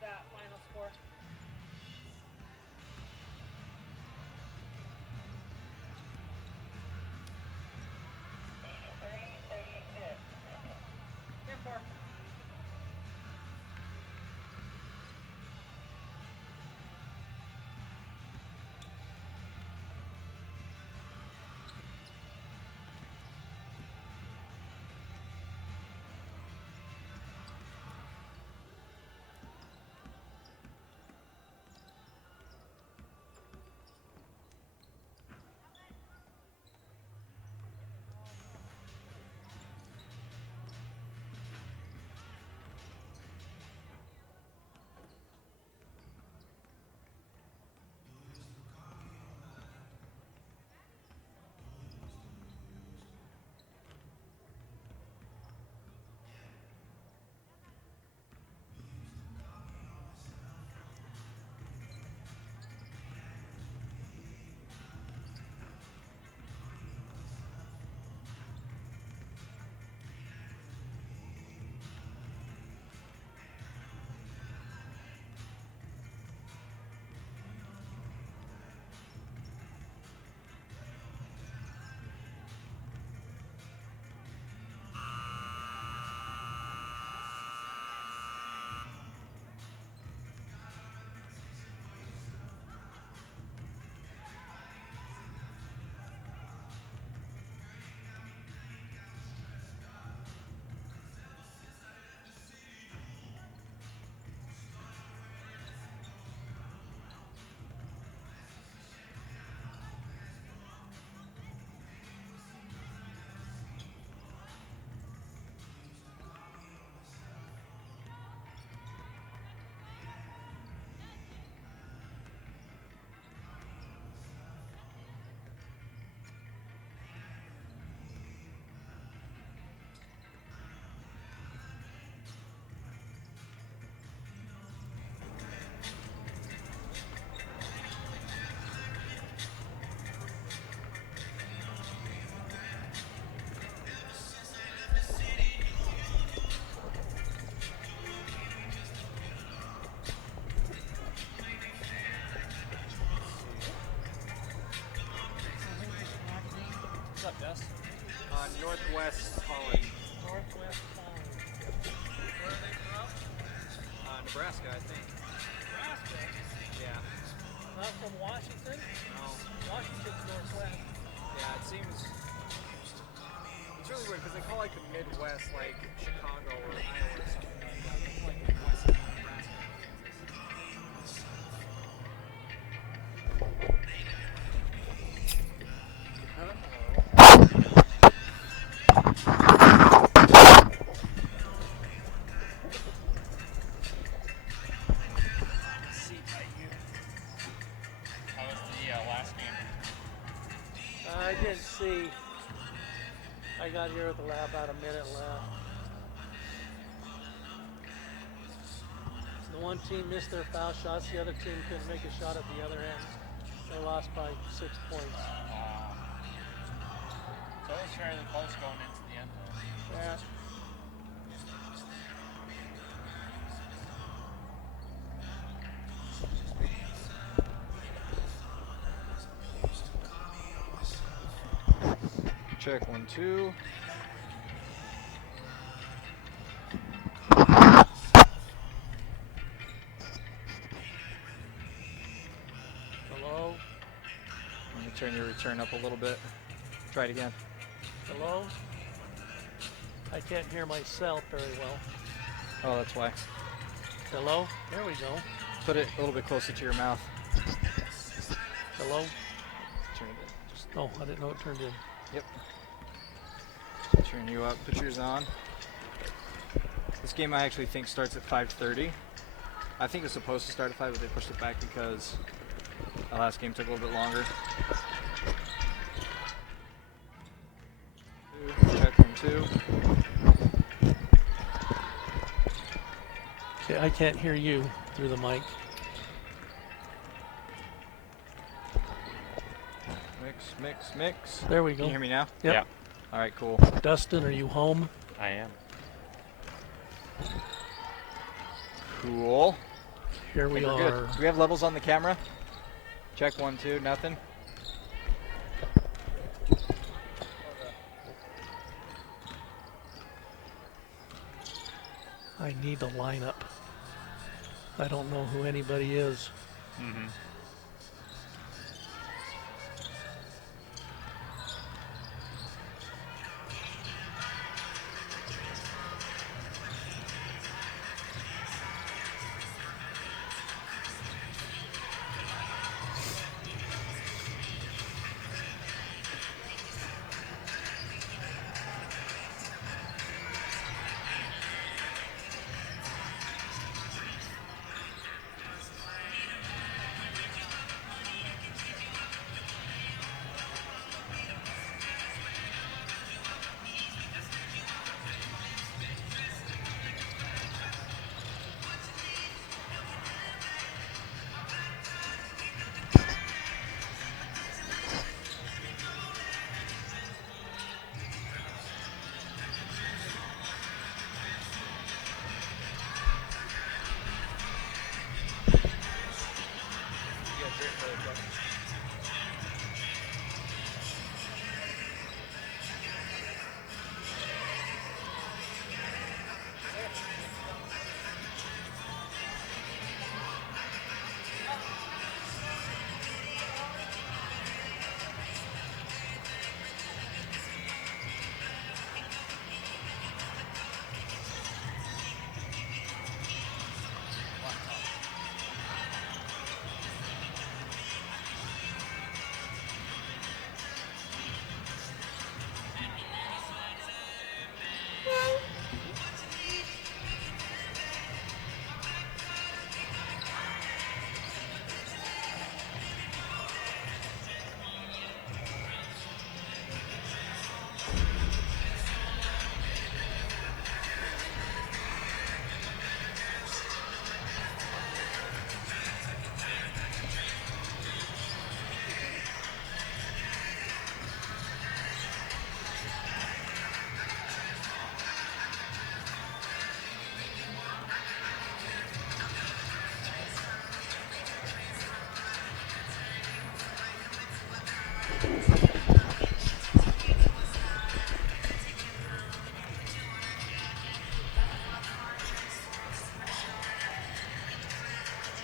that final score? Ten four. What's up, Dust? Northwest Holland. Northwest Holland. Where are they from? Nebraska, I think. Nebraska. Yeah. Not from Washington. No. Washington's northwest. Yeah, it seems. It's really weird because they call like the Midwest like Chicago or Iowa or something like that. They call like Midwest Nebraska. How was the last game? I didn't see. I got here with the lab about a minute left. The one team missed their foul shots. The other team couldn't make a shot at the other end. They lost by 6 points. So it was fairly close going into the end. Yeah. Check 1 2. Hello? Let me turn your return up a little bit. Try it again. Hello? I can't hear myself very well. Oh, that's why. Hello? There we go. Put it a little bit closer to your mouth. Hello? Turn it in. Just, Oh, I didn't know it turned in. yep. Turn you up. Put yours on. This game I actually think starts at 5:30. I think it's supposed to start at 5, but they pushed it back because the last game took a little bit longer. Check 1 2. Okay, I can't hear you through the mic. Mix. There we Can go. you hear me now? Yep. Yeah, All right, cool. Dustin, are you home? I am. Cool. Here we We're are. good. Do we have levels on the camera? Check 1, 2, nothing. I need a lineup. I don't know who anybody is. Mm-hmm.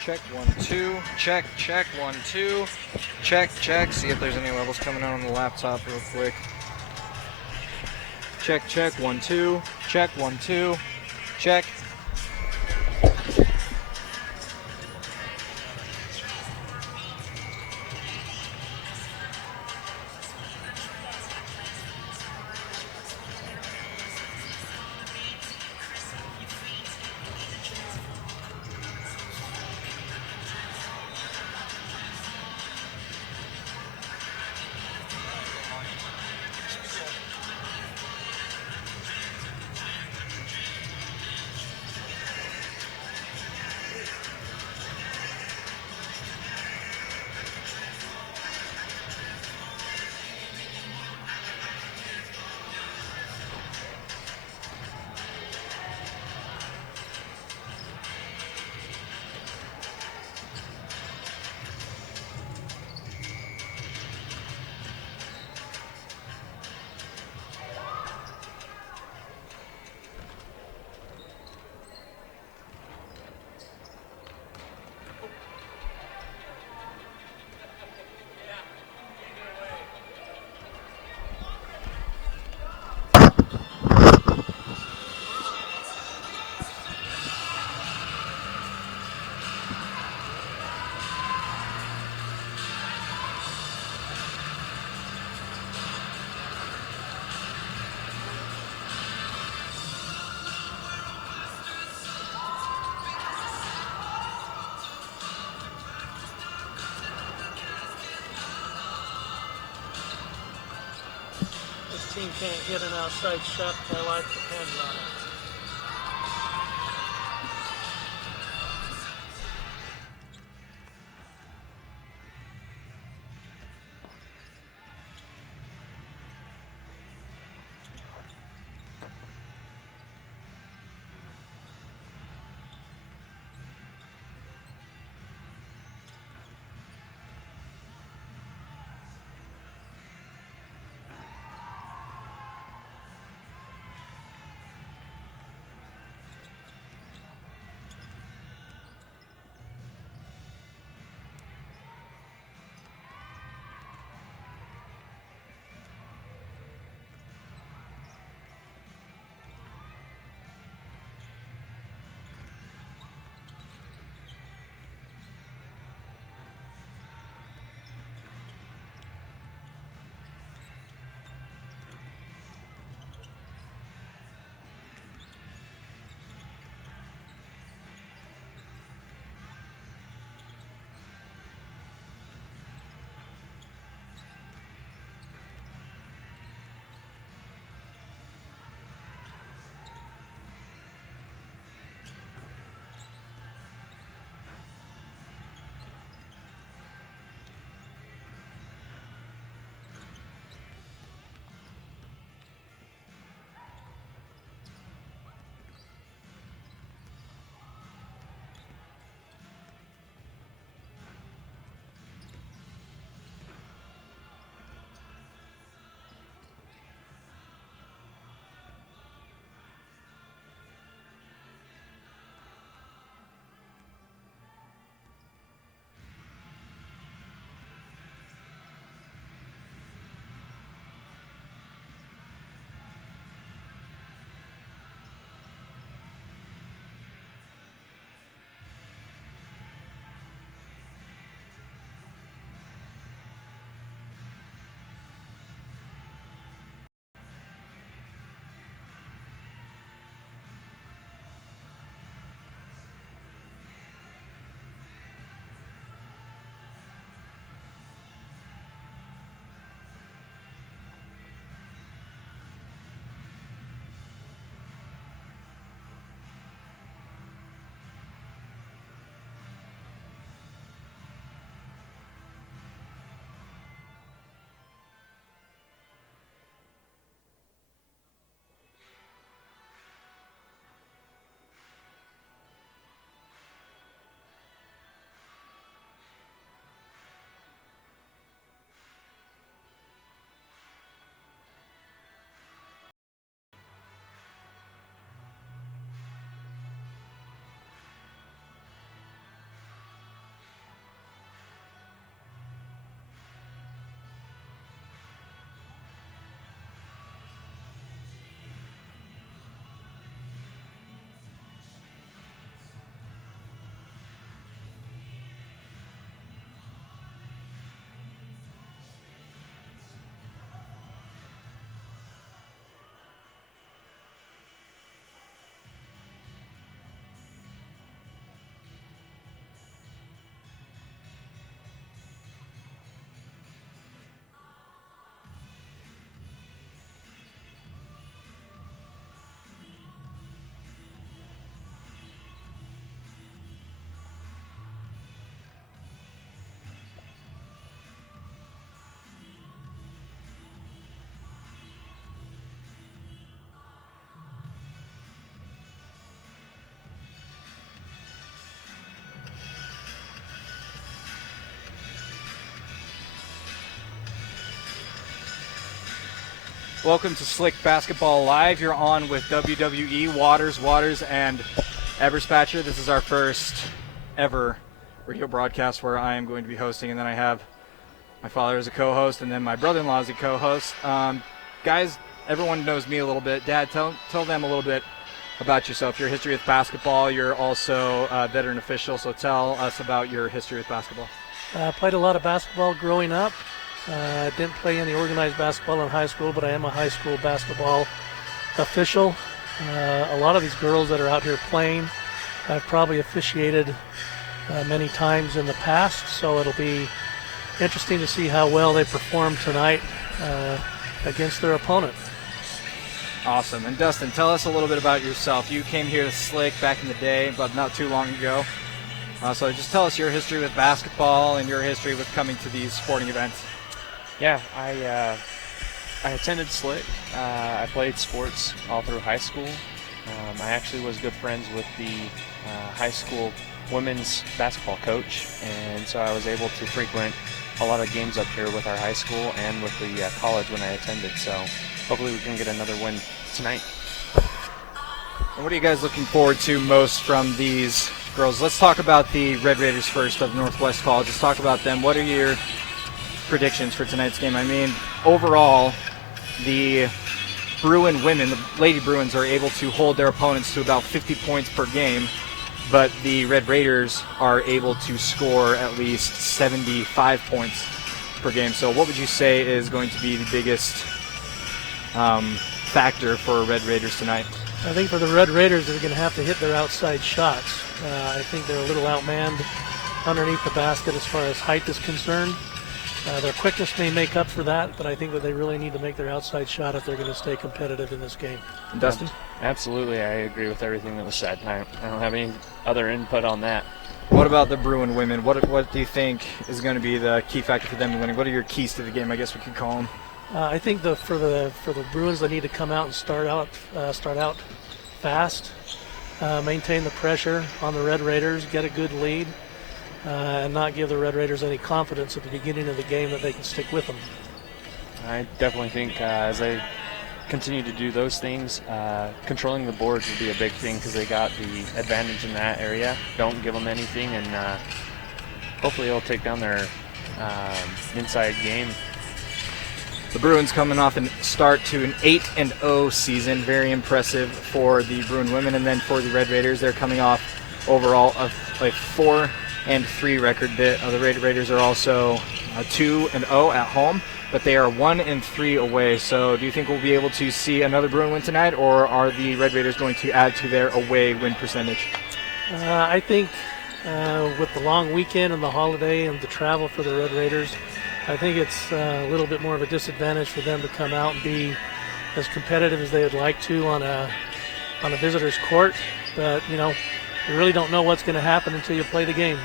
Check 1, 2. Check, 1, 2. Check. See if there's any levels coming out on the laptop real quick. Check, 1, 2. Check 1, 2. Check. This team can't hit an outside shot. My life depends on it. Welcome to Slick Basketball Live. You're on with WWE Waters, and Eberspatcher. This is our first ever radio broadcast where I am going to be hosting, and then I have my father as a co-host, and then my brother-in-law as a co-host. Guys, everyone knows me a little bit. Dad, tell them a little bit about yourself, your history with basketball. You're also a veteran official, so tell us about your history with basketball. Played a lot of basketball growing up. Didn't play any organized basketball in high school, but I am a high school basketball official. A lot of these girls that are out here playing, I've probably officiated many times in the past, so it'll be interesting to see how well they perform tonight against their opponent. Awesome. And Dustin, tell us a little bit about yourself. You came here to Slick back in the day, but not too long ago. So just tell us your history with basketball and your history with coming to these sporting events. Yeah, I attended Slick. I played sports all through high school. I actually was good friends with the high school women's basketball coach, and so I was able to frequent a lot of games up here with our high school and with the college when I attended. So hopefully we can get another win tonight. And what are you guys looking forward to most from these girls? Let's talk about the Red Raiders first of Northwest College. Let's talk about them. What are your predictions for tonight's game? I mean, overall, the Bruin women, the Lady Bruins, are able to hold their opponents to about 50 points per game, but the Red Raiders are able to score at least 75 points per game. So what would you say is going to be the biggest factor for Red Raiders tonight? I think for the Red Raiders, they're going to have to hit their outside shots. I think they're a little outmanned underneath the basket as far as height is concerned. Their quickness may make up for that, but I think that they really need to make their outside shot if they're going to stay competitive in this game. Dustin? Absolutely, I agree with everything that was said. I don't have any other input on that. What about the Bruin women? What do you think is going to be the key factor for them winning? What are your keys to the game, I guess we could call them? I think for the Bruins, they need to come out and start out fast, maintain the pressure on the Red Raiders, get a good lead, and not give the Red Raiders any confidence at the beginning of the game that they can stick with them. I definitely think as they continue to do those things, controlling the boards will be a big thing because they got the advantage in that area. Don't give them anything, and hopefully it'll take down their inside game. The Bruins coming off a start to an 8-0 season. Very impressive for the Bruin women. And then for the Red Raiders, they're coming off overall of a 4-3 record. The Red Raiders are also 2-0 at home, but they are 1-3 away. So do you think we'll be able to see another Bruin win tonight, or are the Red Raiders going to add to their away win percentage? I think with the long weekend and the holiday and the travel for the Red Raiders, I think it's a little bit more of a disadvantage for them to come out and be as competitive as they would like to on a visitor's court. But, you really don't know what's going to happen until you play the game.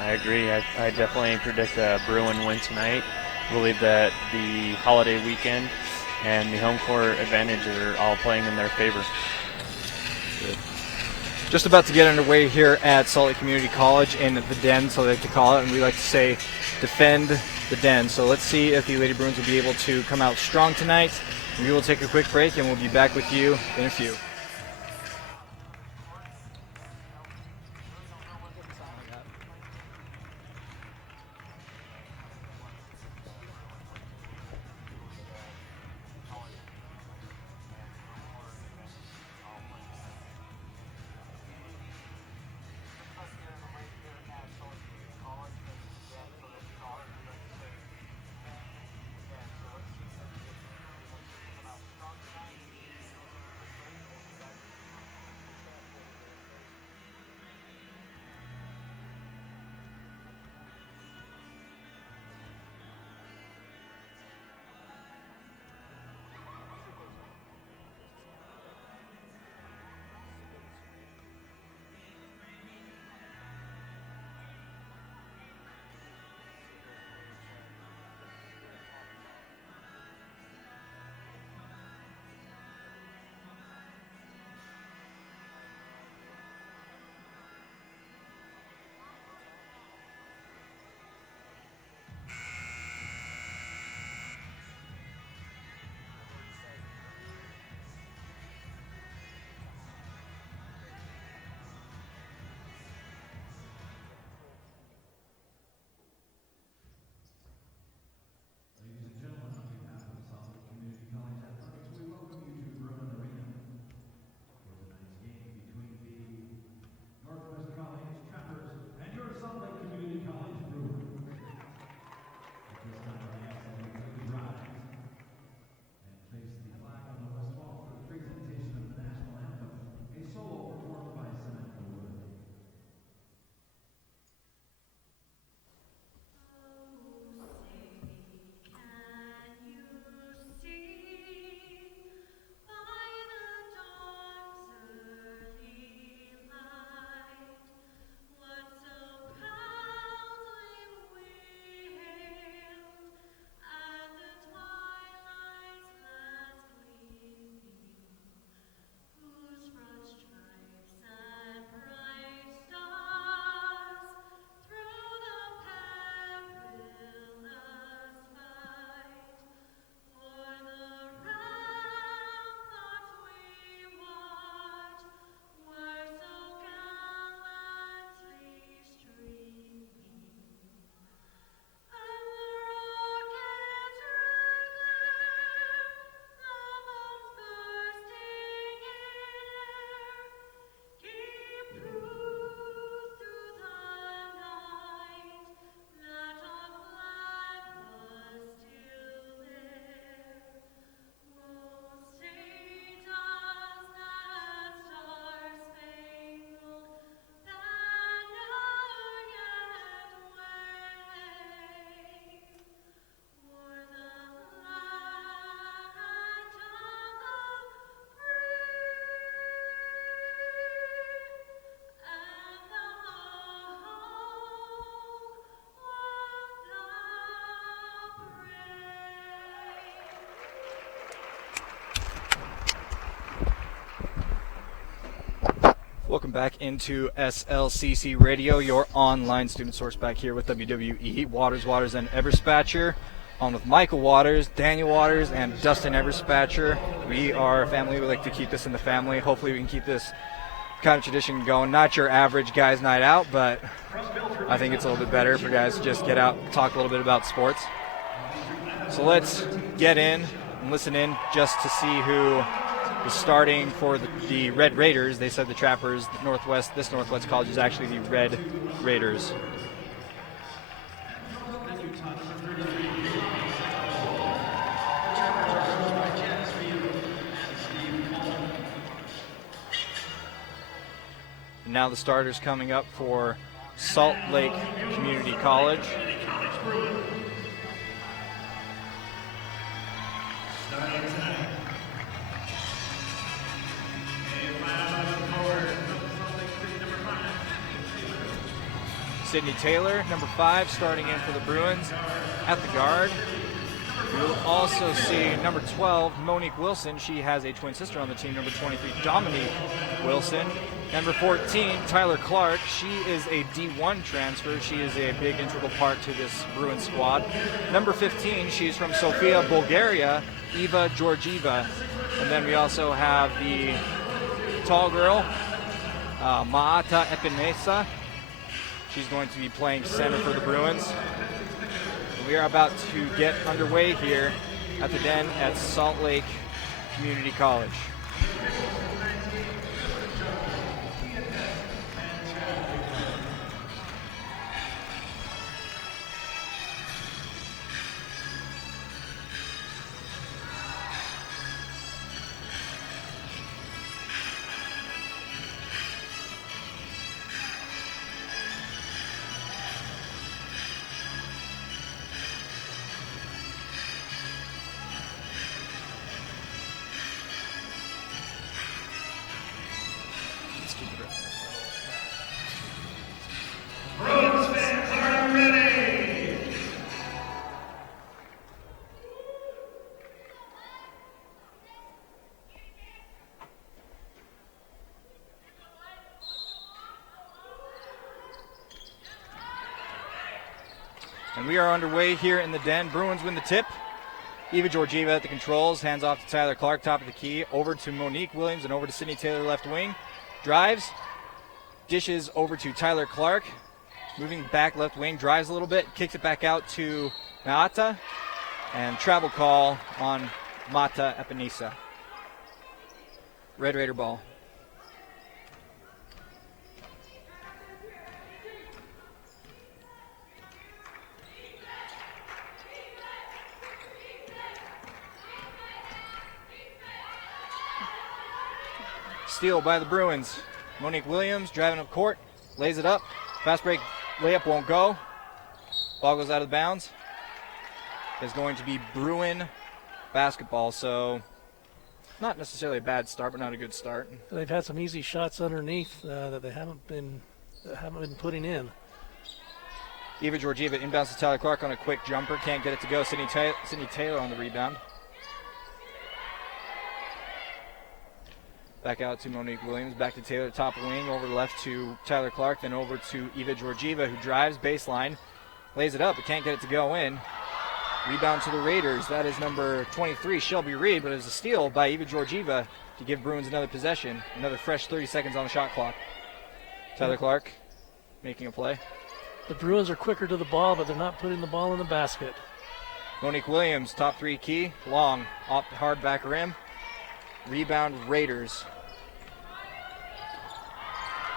I agree. I definitely predict a Bruin win tonight. I believe that the holiday weekend and the home court advantage are all playing in their favor. Good. Just about to get underway here at Salt Lake Community College in the Den, so they like to call it, and we like to say defend the Den. So let's see if the Lady Bruins will be able to come out strong tonight. We will take a quick break, and we'll be back with you in a few. back into SLCC Radio, your online student source, back here with WWE. Waters, and Everspatcher. On with Michael Waters, Daniel Waters, and Dustin Everspatcher. We are a family. We like to keep this in the family. Hopefully we can keep this kind of tradition going. Not your average guys' night out, but I think it's a little bit better for guys to just get out and talk a little bit about sports. So let's get in and listen in just to see who is starting for the Red Raiders. They said the Trappers, this Northwest College is actually the Red Raiders. Now the starters coming up for Salt Lake Community College. Sydney Taylor, number 5, starting in for the Bruins at the guard. You'll also see number 12, Monique Wilson. She has a twin sister on the team, number 23, Dominique Wilson. Number 14, Tyler Clark. She is a D1 transfer. She is a big integral part to this Bruins squad. Number 15, she's from Sofia, Bulgaria, Eva Georgieva. And then we also have the tall girl, Maata Epinesa. She's going to be playing center for the Bruins. We are about to get underway here at the Den at Salt Lake Community College. And we are underway here in the Den. Bruins win the tip. Eva Georgieva at the controls, hands off to Tyler Clark, top of the key, over to Monique Williams and over to Sydney Taylor, left wing. Drives, dishes over to Tyler Clark, moving back left wing, drives a little bit, kicks it back out to Maata, and travel call on Maata Epinesa. Red Raider ball. Steal by the Bruins. Monique Williams driving up court, lays it up. Fast break layup won't go. Ball goes out of bounds. It's going to be Bruin basketball, so not necessarily a bad start, but not a good start. They've had some easy shots underneath that they haven't been putting in. Eva Georgieva inbounds to Tyler Clark on a quick jumper. Can't get it to go. Sydney Taylor on the rebound. Back out to Monique Williams, back to Taylor, top wing, over left to Tyler Clark, then over to Eva Georgieva, who drives baseline, lays it up, but can't get it to go in. Rebound to the Raiders. That is number 23, Shelby Reed, but it was a steal by Eva Georgieva to give Bruins another possession. Another fresh 30 seconds on the shot clock. Tyler Clark making a play. The Bruins are quicker to the ball, but they're not putting the ball in the basket. Monique Williams, top 3 key, long, off the hard back rim. Rebound Raiders.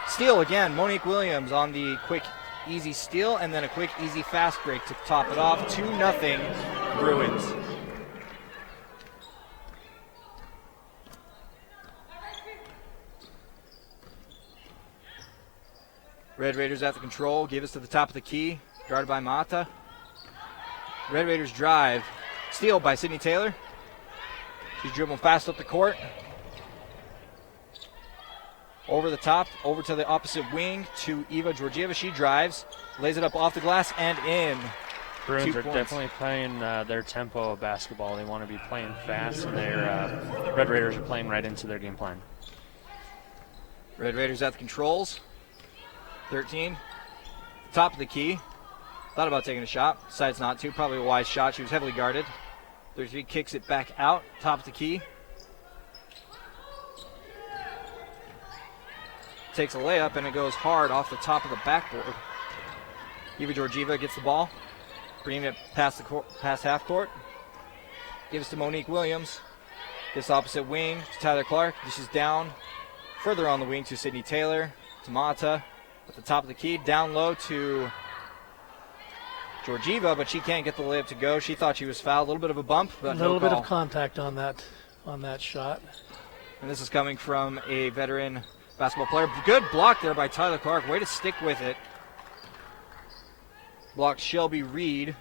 Steal again, Monique Williams on the quick, easy steal, and then a quick, easy fast break to top it off. 2-0 Bruins. Red Raiders at the control, give us to the top of the key, guarded by Mata. Red Raiders drive, steal by Sydney Taylor. She's dribbling fast up the court. Over the top, over to the opposite wing to Eva Georgieva. She drives, lays it up off the glass and in. Bruins are definitely playing their tempo of basketball. They want to be playing fast, and their Red Raiders are playing right into their game plan. Red Raiders at the controls. 13. Top of the key. Thought about taking a shot. Decides not to. Probably a wise shot. She was heavily guarded. 33 kicks it back out. Top of the key. Takes a layup, and it goes hard off the top of the backboard. Eva Georgieva gets the ball. Bringing it past half court. Gives to Monique Williams. Gets opposite wing to Tyler Clark. Dishes down. Further on the wing to Sydney Taylor. To Mata. At the top of the key. Down low to Georgieva, but she can't get the layup to go. She thought she was fouled. A little bit of a bump, but A little no bit call. of contact on that shot. And this is coming from a veteran basketball player. Good block there by Tyler Clark. Way to stick with it. Blocked Shelby Reed.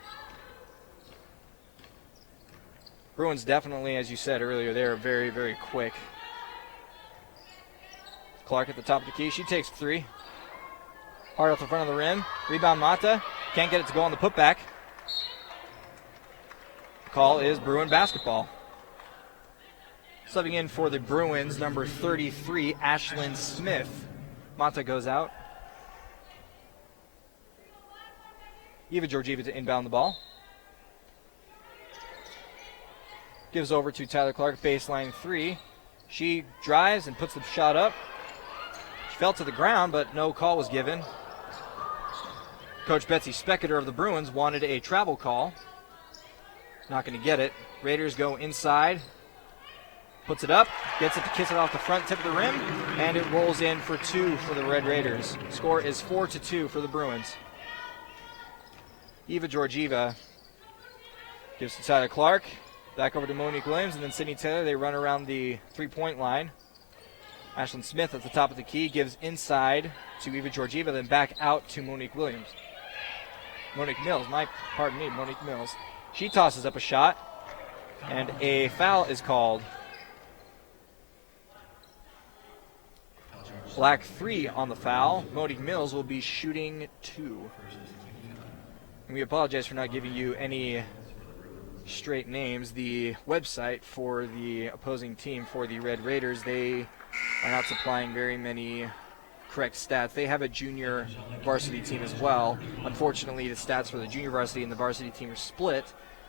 Bruins definitely, as you said earlier, they're very, very quick. Clark at the top of the key. She takes 3. Hard off the front of the rim. Rebound Mata. Can't get it to go on the putback. Call is Bruin basketball. Subbing in for the Bruins, number 33, Ashlyn Smith. Mata goes out. Eva Georgieva to inbound the ball. Gives over to Tyler Clark, baseline 3. She drives and puts the shot up. She fell to the ground, but no call was given. Coach Betsy Specketer of the Bruins wanted a travel call. Not going to get it. Raiders go inside. Puts it up. Gets it to kiss it off the front tip of the rim. And it rolls in for 2 for the Red Raiders. Score is 4-2 for the Bruins. Eva Georgieva gives to Tyler Clark. Back over to Monique Williams. And then Sydney Taylor. They run around the 3-point line. Ashlyn Smith at the top of the key gives inside to Eva Georgieva. Then back out to Monique Williams. Monique Mills, Monique Mills. She tosses up a shot, and a foul is called. Black 3 on the foul. Monique Mills will be shooting 2. And we apologize for not giving you any straight names. The website for the opposing team, for the Red Raiders, they are not supplying very many correct stats. They have a junior varsity team as well. Unfortunately, the stats for the junior varsity and the varsity team are split,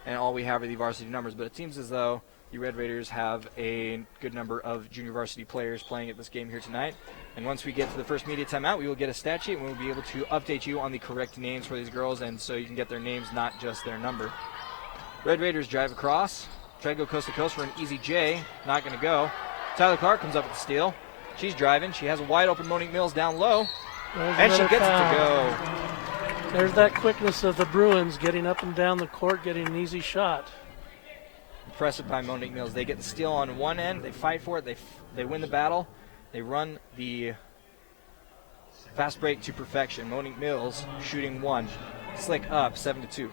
and all we have are the varsity numbers. But it seems as though the Red Raiders have a good number of junior varsity players playing at this game here tonight. And once we get to the first media timeout, we will get a stat sheet, and we'll be able to update you on the correct names for these girls, and so you can get their names, not just their number. Red Raiders drive across. Try to go coast to coast for an easy J. Not going to go. Tyler Clark comes up with the steal. She's driving. She has a wide open Monique Mills down low. And she gets it to go. There's that quickness of the Bruins getting up and down the court, getting an easy shot. Impressive by Monique Mills. They get the steal on one end. They fight for it. They win the battle. They run the fast break to perfection. Monique Mills shooting 1. Slick up, 7-2.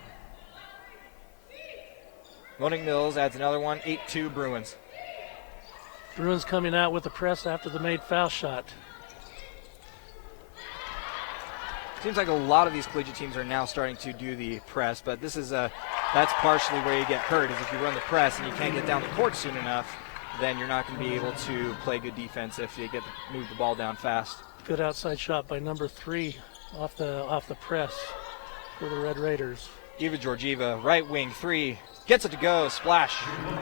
Monique Mills adds another one, 8-2 Bruins. Bruins coming out with the press after the made foul shot. Seems like a lot of these collegiate teams are now starting to do the press, but this is that's partially where you get hurt, is if you run the press and you can't get down the court soon enough, then you're not going to be able to play good defense if you get to move the ball down fast. Good outside shot by number 3 off the press for the Red Raiders. Eva Georgieva, right wing 3, gets it to go, splash.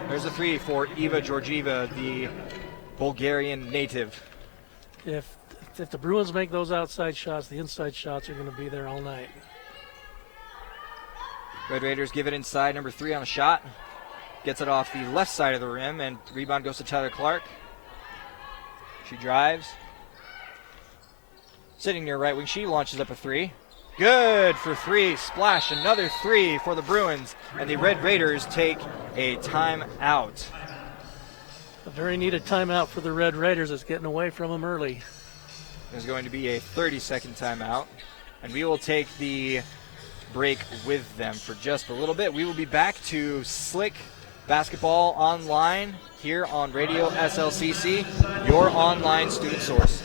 There's a 3 for Eva Georgieva, the Bulgarian native. If the Bruins make those outside shots, the inside shots are going to be there all night. Red Raiders give it inside, number 3 on a shot. Gets it off the left side of the rim, and rebound goes to Tyler Clark. She drives. Sitting near right wing, she launches up a 3. Good for 3, splash, another 3 for the Bruins, and the Red Raiders take a timeout. A very needed timeout for the Red Raiders. It's getting away from them early. There's going to be a 30-second timeout, and we will take the break with them for just a little bit. We will be back to Slick Basketball Online here on Radio SLCC, your online student source.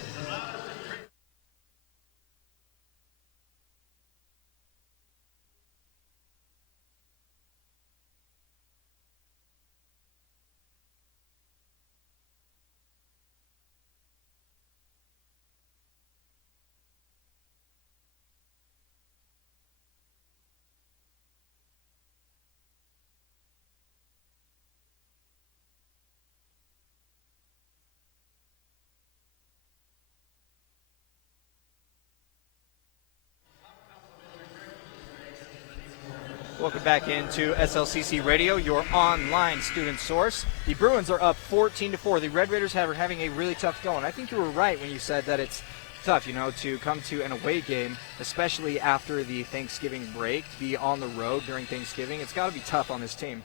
Welcome back into SLCC Radio, your online student source. The Bruins are up 14-4. The Red Raiders are having a really tough go, and I think you were right when you said that it's tough, to come to an away game, especially after the Thanksgiving break, to be on the road during Thanksgiving. It's got to be tough on this team.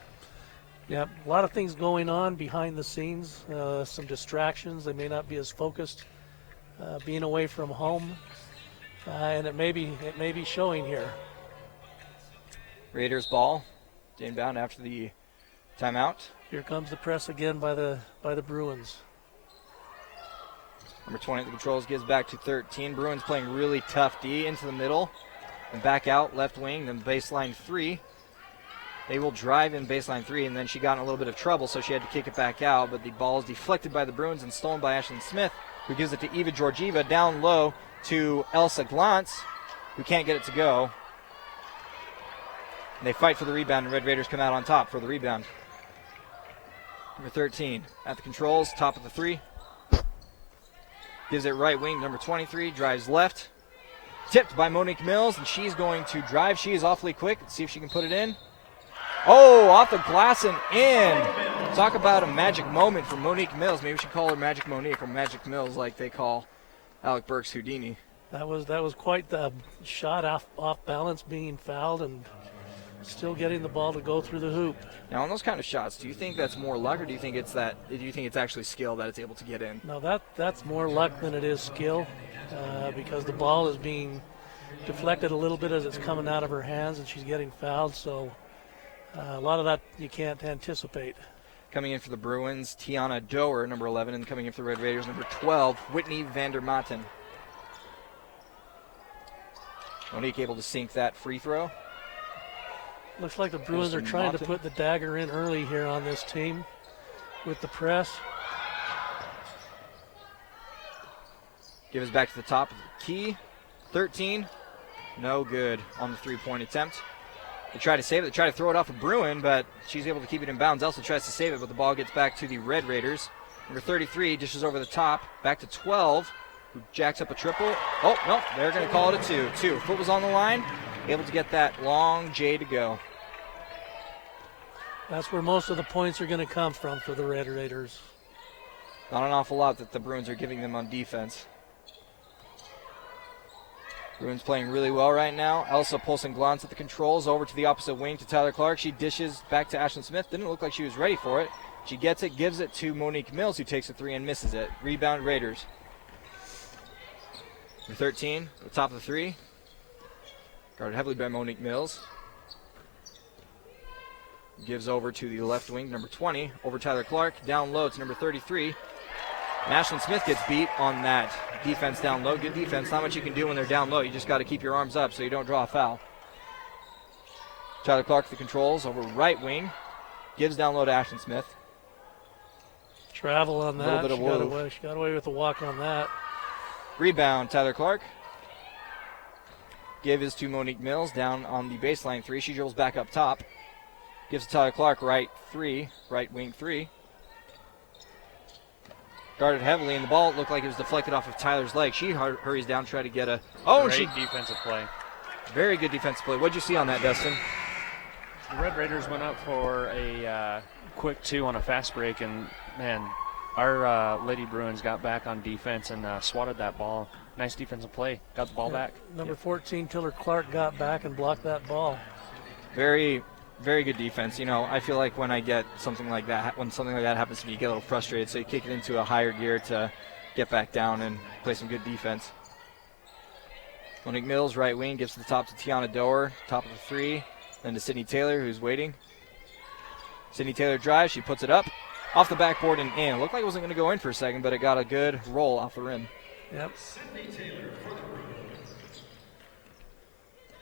Yeah, a lot of things going on behind the scenes, some distractions. They may not be as focused being away from home, and it may be showing here. Raiders ball, inbound after the timeout. Here comes the press again by the Bruins. Number 20 at the controls gives back to 13. Bruins playing really tough D into the middle and back out left wing, then baseline 3. They will drive in baseline 3, and then she got in a little bit of trouble, so she had to kick it back out, but the ball is deflected by the Bruins and stolen by Ashlyn Smith, who gives it to Eva Georgieva down low to Elsa Glantz, who can't get it to go. And they fight for the rebound, and Red Raiders come out on top for the rebound. Number 13 at the controls, top of the 3. Gives it right wing, number 23, drives left. Tipped by Monique Mills, and she's going to drive. She is awfully quick. Let's see if she can put it in. Oh, off the glass and in. Talk about a magic moment for Monique Mills. Maybe we should call her Magic Monique or Magic Mills like they call Alec Burks Houdini. That was quite the shot off balance, being fouled and still getting the ball to go through the hoop. Now, on those kind of shots, do you think that's more luck, or do you think it's actually skill that it's able to get in? No, that's more luck than it is skill, because the ball is being deflected a little bit as it's coming out of her hands, and she's getting fouled. So a lot of that you can't anticipate. Coming in for the Bruins, Tiana Doer, number 11, and coming in for the Red Raiders, number 12, Whitney Vandermatten. Monique able to sink that free throw. Looks like the Bruins are trying to put the dagger in early here on this team with the press. Give us back to the top of the key. 13, no good on the three-point attempt. They try to save it. They try to throw it off of Bruin, but she's able to keep it in bounds. Elsa tries to save it, but the ball gets back to the Red Raiders. Number 33 dishes over the top. Back to 12, who jacks up a triple. Oh, no, they're going to call it a 2. Foot was on the line. Able to get that long J to go. That's where most of the points are going to come from for the Red Raiders. Not an awful lot that the Bruins are giving them on defense. Bruins playing really well right now. Elsa pulsing Glantz at the controls over to the opposite wing to Tyler Clark. She dishes back to Ashlyn Smith. Didn't look like she was ready for it. She gets it, gives it to Monique Mills, who takes a 3 and misses it. Rebound Raiders. Number 13, at the top of the 3. Guarded heavily by Monique Mills. Gives over to the left wing, number 20, over Tyler Clark. Down low to number 33. And Ashlyn Smith gets beat on that defense down low. Good defense. Not much you can do when they're down low. You just got to keep your arms up so you don't draw a foul. Tyler Clark the controls over right wing. Gives down low to Ashlyn Smith. Travel on that. A little bit of She got away with the walk on that. Rebound, Tyler Clark. Give is to Monique Mills down on the baseline 3. She dribbles back up top. Gives to Tyler Clark, right wing 3. Guarded heavily, and the ball looked like it was deflected off of Tyler's leg. She hurries down, try to get a... Oh, Great defensive play. Very good defensive play. What'd you see on that, Dustin? The Red Raiders went up for a quick 2 on a fast break, and, man, our Lady Bruins got back on defense and swatted that ball. Nice defensive play. Got the ball back. Number 14, Tiller Clark, got back and blocked that ball. Very, very good defense. I feel like when something like that happens to me, you get a little frustrated, so you kick it into a higher gear to get back down and play some good defense. Monique Mills, right wing, gives to the top to Tiana Doer, top of the 3. Then to Sydney Taylor, who's waiting. Sydney Taylor drives. She puts it up off the backboard and in. It looked like it wasn't going to go in for a second, but it got a good roll off the rim. Yep.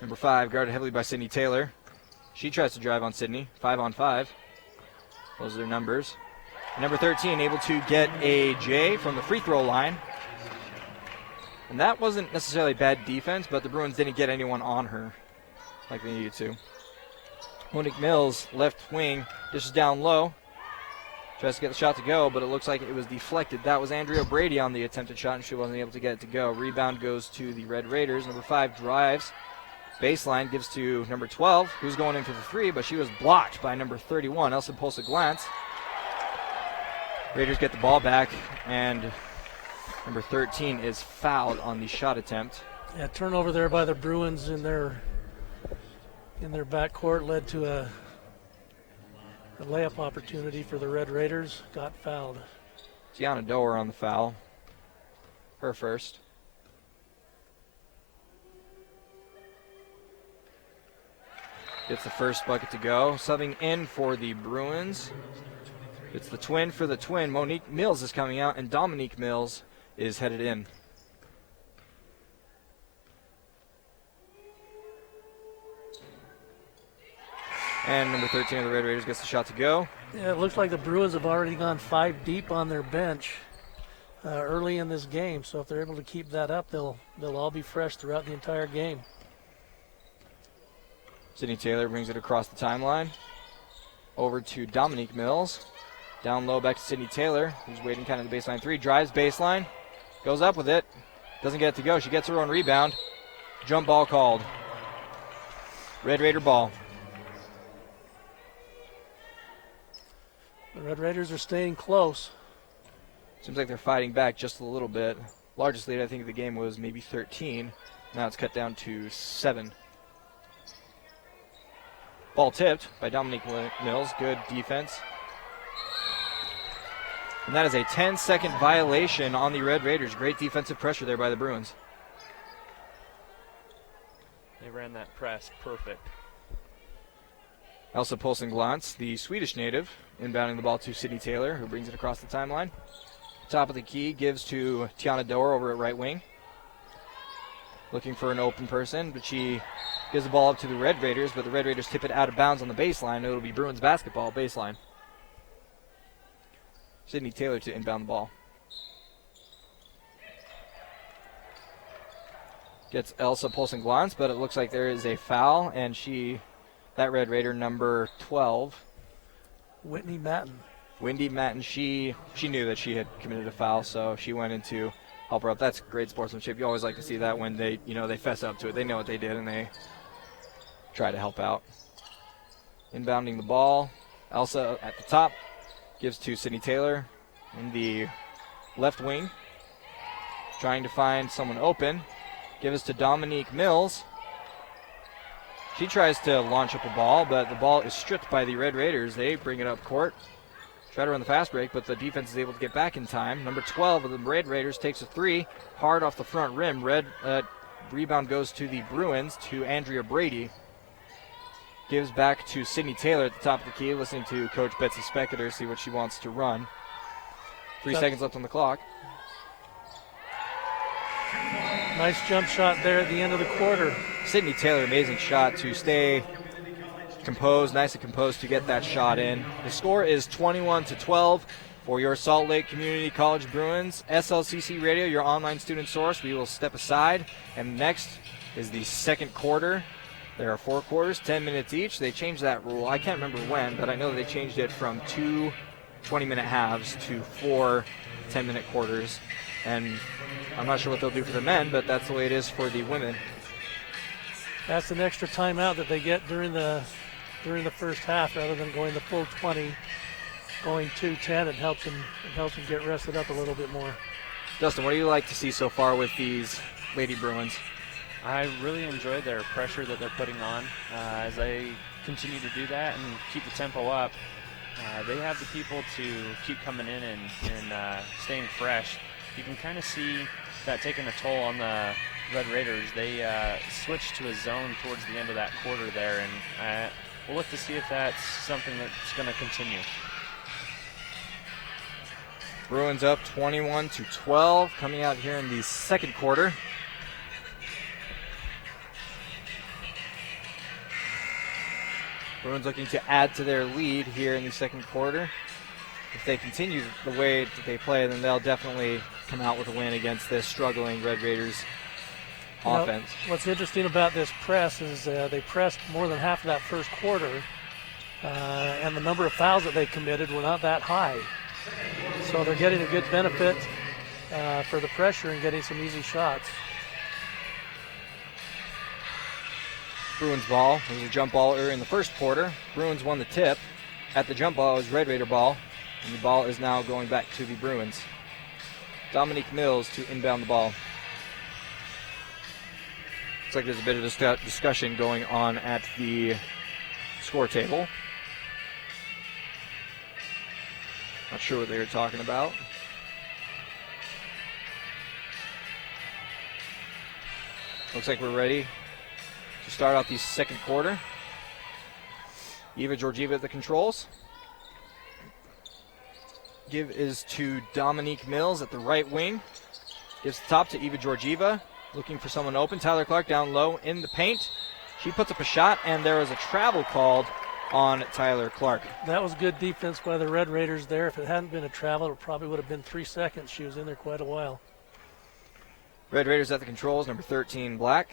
Number 5, guarded heavily by Sydney Taylor. She tries to drive on Sydney. 5 on 5. Those are their numbers. And number 13, able to get a J from the free throw line. And that wasn't necessarily bad defense, but the Bruins didn't get anyone on her like they needed to. Monique Mills, left wing, dishes down low. Tries to get the shot to go, but it looks like it was deflected. That was Andrea Brady on the attempted shot, and she wasn't able to get it to go. Rebound goes to the Red Raiders. Number 5 drives. Baseline gives to number 12, who's going in for the three, but she was blocked by number 31, Elsa Polsa-Glantz. Raiders get the ball back, and number 13 is fouled on the shot attempt. Yeah, turnover there by the Bruins in their backcourt led to a layup opportunity for the Red Raiders. Got fouled. Tiana Doer on the foul. Her first. Gets the first bucket to go. Subbing in for the Bruins. It's the twin for the twin. Monique Mills is coming out, and Dominique Mills is headed in. And number 13 of the Red Raiders gets the shot to go. Yeah, it looks like the Bruins have already gone 5 deep on their bench early in this game. So if they're able to keep that up, they'll all be fresh throughout the entire game. Sydney Taylor brings it across the timeline. Over to Dominique Mills. Down low back to Sydney Taylor, who's waiting kind of the baseline three. Drives baseline. Goes up with it. Doesn't get it to go. She gets her own rebound. Jump ball called. Red Raider ball. The Red Raiders are staying close. Seems like they're fighting back just a little bit. Largest lead I think of the game was maybe 13. Now it's cut down to 7. Ball tipped by Dominique Mills. Good defense. And that is a 10-second violation on the Red Raiders. Great defensive pressure there by the Bruins. They ran that press perfect. Elsa Polsa-Glantz, the Swedish native, inbounding the ball to Sydney Taylor, who brings it across the timeline. Top of the key gives to Tiana Doer over at right wing. Looking for an open person, but she gives the ball up to the Red Raiders, but the Red Raiders tip it out of bounds on the baseline. It'll be Bruins basketball baseline. Sydney Taylor to inbound the ball. Gets Elsa Polsa-Glantz, but it looks like there is a foul, and that Red Raider, number 12, Whitney Matten. Wendy Matten, she knew that she had committed a foul, so she went in to help her up. That's great sportsmanship. You always like to see that when they fess up to it. They know what they did, and they try to help out. Inbounding the ball, Elsa at the top, gives to Sydney Taylor in the left wing, trying to find someone open. Gives to Dominique Mills. She tries to launch up a ball, but the ball is stripped by the Red Raiders. They bring it up court. Try to run the fast break, but the defense is able to get back in time. Number 12 of the Red Raiders takes a three, hard off the front rim. Rebound goes to the Bruins, to Andrea Brady. Gives back to Sydney Taylor at the top of the key, listening to Coach Betsy Specketer, see what she wants to run. 3 seconds left on the clock. Nice jump shot there at the end of the quarter. Sydney Taylor, amazing shot to stay composed, nice and composed to get that shot in. The score is 21-12 for your Salt Lake Community College Bruins. SLCC Radio, your online student source. We will step aside, and next is the second quarter. There are 4 quarters, 10 minutes each. They changed that rule. I can't remember when, but I know they changed it from 2 20-minute halves to 4 10-minute quarters. And I'm not sure what they'll do for the men, but that's the way it is for the women. That's an extra timeout that they get during the first half, rather than going the full 20, going 2-10. It helps them get rested up a little bit more. Dustin, what do you like to see so far with these Lady Bruins? I really enjoyed their pressure that they're putting on as they continue to do that and keep the tempo up. They have the people to keep coming in and staying fresh. You can kind of see that taking a toll on the Red Raiders. They switched to a zone towards the end of that quarter there, and we'll look to see if that's something that's going to continue. Bruins up 21-12, coming out here in the second quarter. Bruins looking to add to their lead here in the second quarter. If they continue the way that they play, then they'll definitely come out with a win against this struggling Red Raiders offense. What's interesting about this press is they pressed more than half of that first quarter, and the number of fouls that they committed were not that high. So they're getting a good benefit for the pressure and getting some easy shots. Bruins ball. It was a jump ball earlier in the first quarter. Bruins won the tip. At the jump ball, it was Red Raider ball. And the ball is now going back to the Bruins. Dominique Mills to inbound the ball. Looks like there's a bit of discussion going on at the score table. Not sure what they were talking about. Looks like we're ready to start out the second quarter. Eva Georgieva at the controls. Give is to Dominique Mills at the right wing. Gives the top to Eva Georgieva. Looking for someone open. Tyler Clark down low in the paint. She puts up a shot, and there is a travel called on Tyler Clark. That was good defense by the Red Raiders there. If it hadn't been a travel, it probably would have been 3 seconds. She was in there quite a while. Red Raiders at the controls, number 13, Black.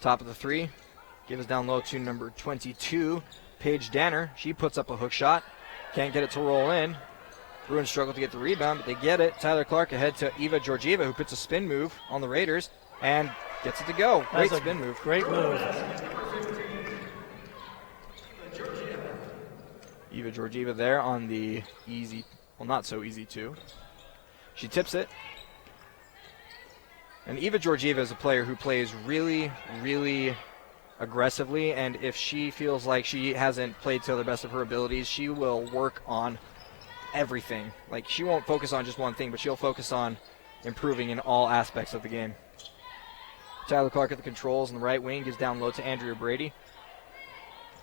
Top of the three. Give us down low to number 22, Paige Danner. She puts up a hook shot. Can't get it to roll in. Bruins struggle to get the rebound, but they get it. Tyler Clark ahead to Eva Georgieva, who puts a spin move on the Raiders and gets it to go. Great spin move. Great move. Eva Georgieva there on the easy, well, not so easy two. She tips it. And Eva Georgieva is a player who plays really, really aggressively, and if she feels like she hasn't played to the best of her abilities, she will work on everything. Like, she won't focus on just one thing, but she'll focus on improving in all aspects of the game. Tyler Clark at the controls on the right wing, gives down low to Andrea Brady.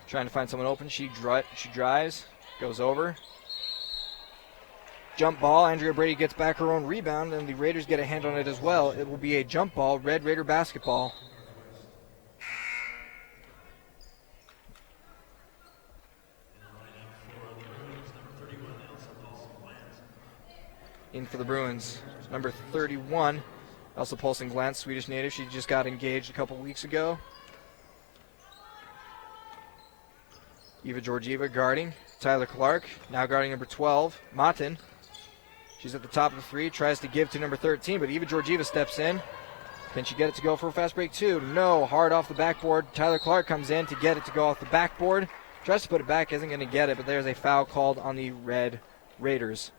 Trying to find someone open. She drives, goes over. Jump ball. Andrea Brady gets back her own rebound, and the Raiders get a hand on it as well. It will be a jump ball, Red Raider basketball. In for the Bruins, number 31, Elsa Paulson Glantz, Swedish native. She just got engaged a couple weeks ago. Eva Georgieva guarding. Tyler Clark, now guarding number 12, Matin. She's at the top of the three, tries to give to number 13, but Eva Georgieva steps in. Can she get it to go for a fast break two? No, hard off the backboard. Tyler Clark comes in to get it to go off the backboard. Tries to put it back, isn't going to get it, but there's a foul called on the Red Raiders.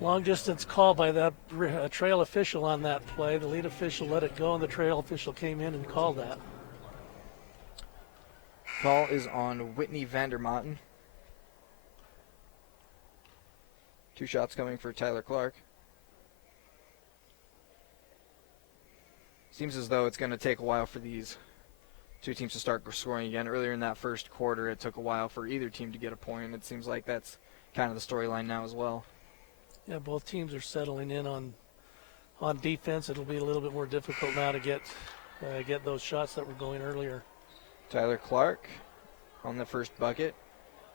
Long distance call by that trail official on that play. The lead official let it go, and the trail official came in and called that. Call is on Whitney Vandermotten. 2 shots coming for Tyler Clark. Seems as though it's going to take a while for these two teams to start scoring again. Earlier in that first quarter, it took a while for either team to get a point, and it seems like that's kind of the storyline now as well. Yeah, both teams are settling in on defense. It'll be a little bit more difficult now to get those shots that were going earlier. Tyler Clark on the first bucket.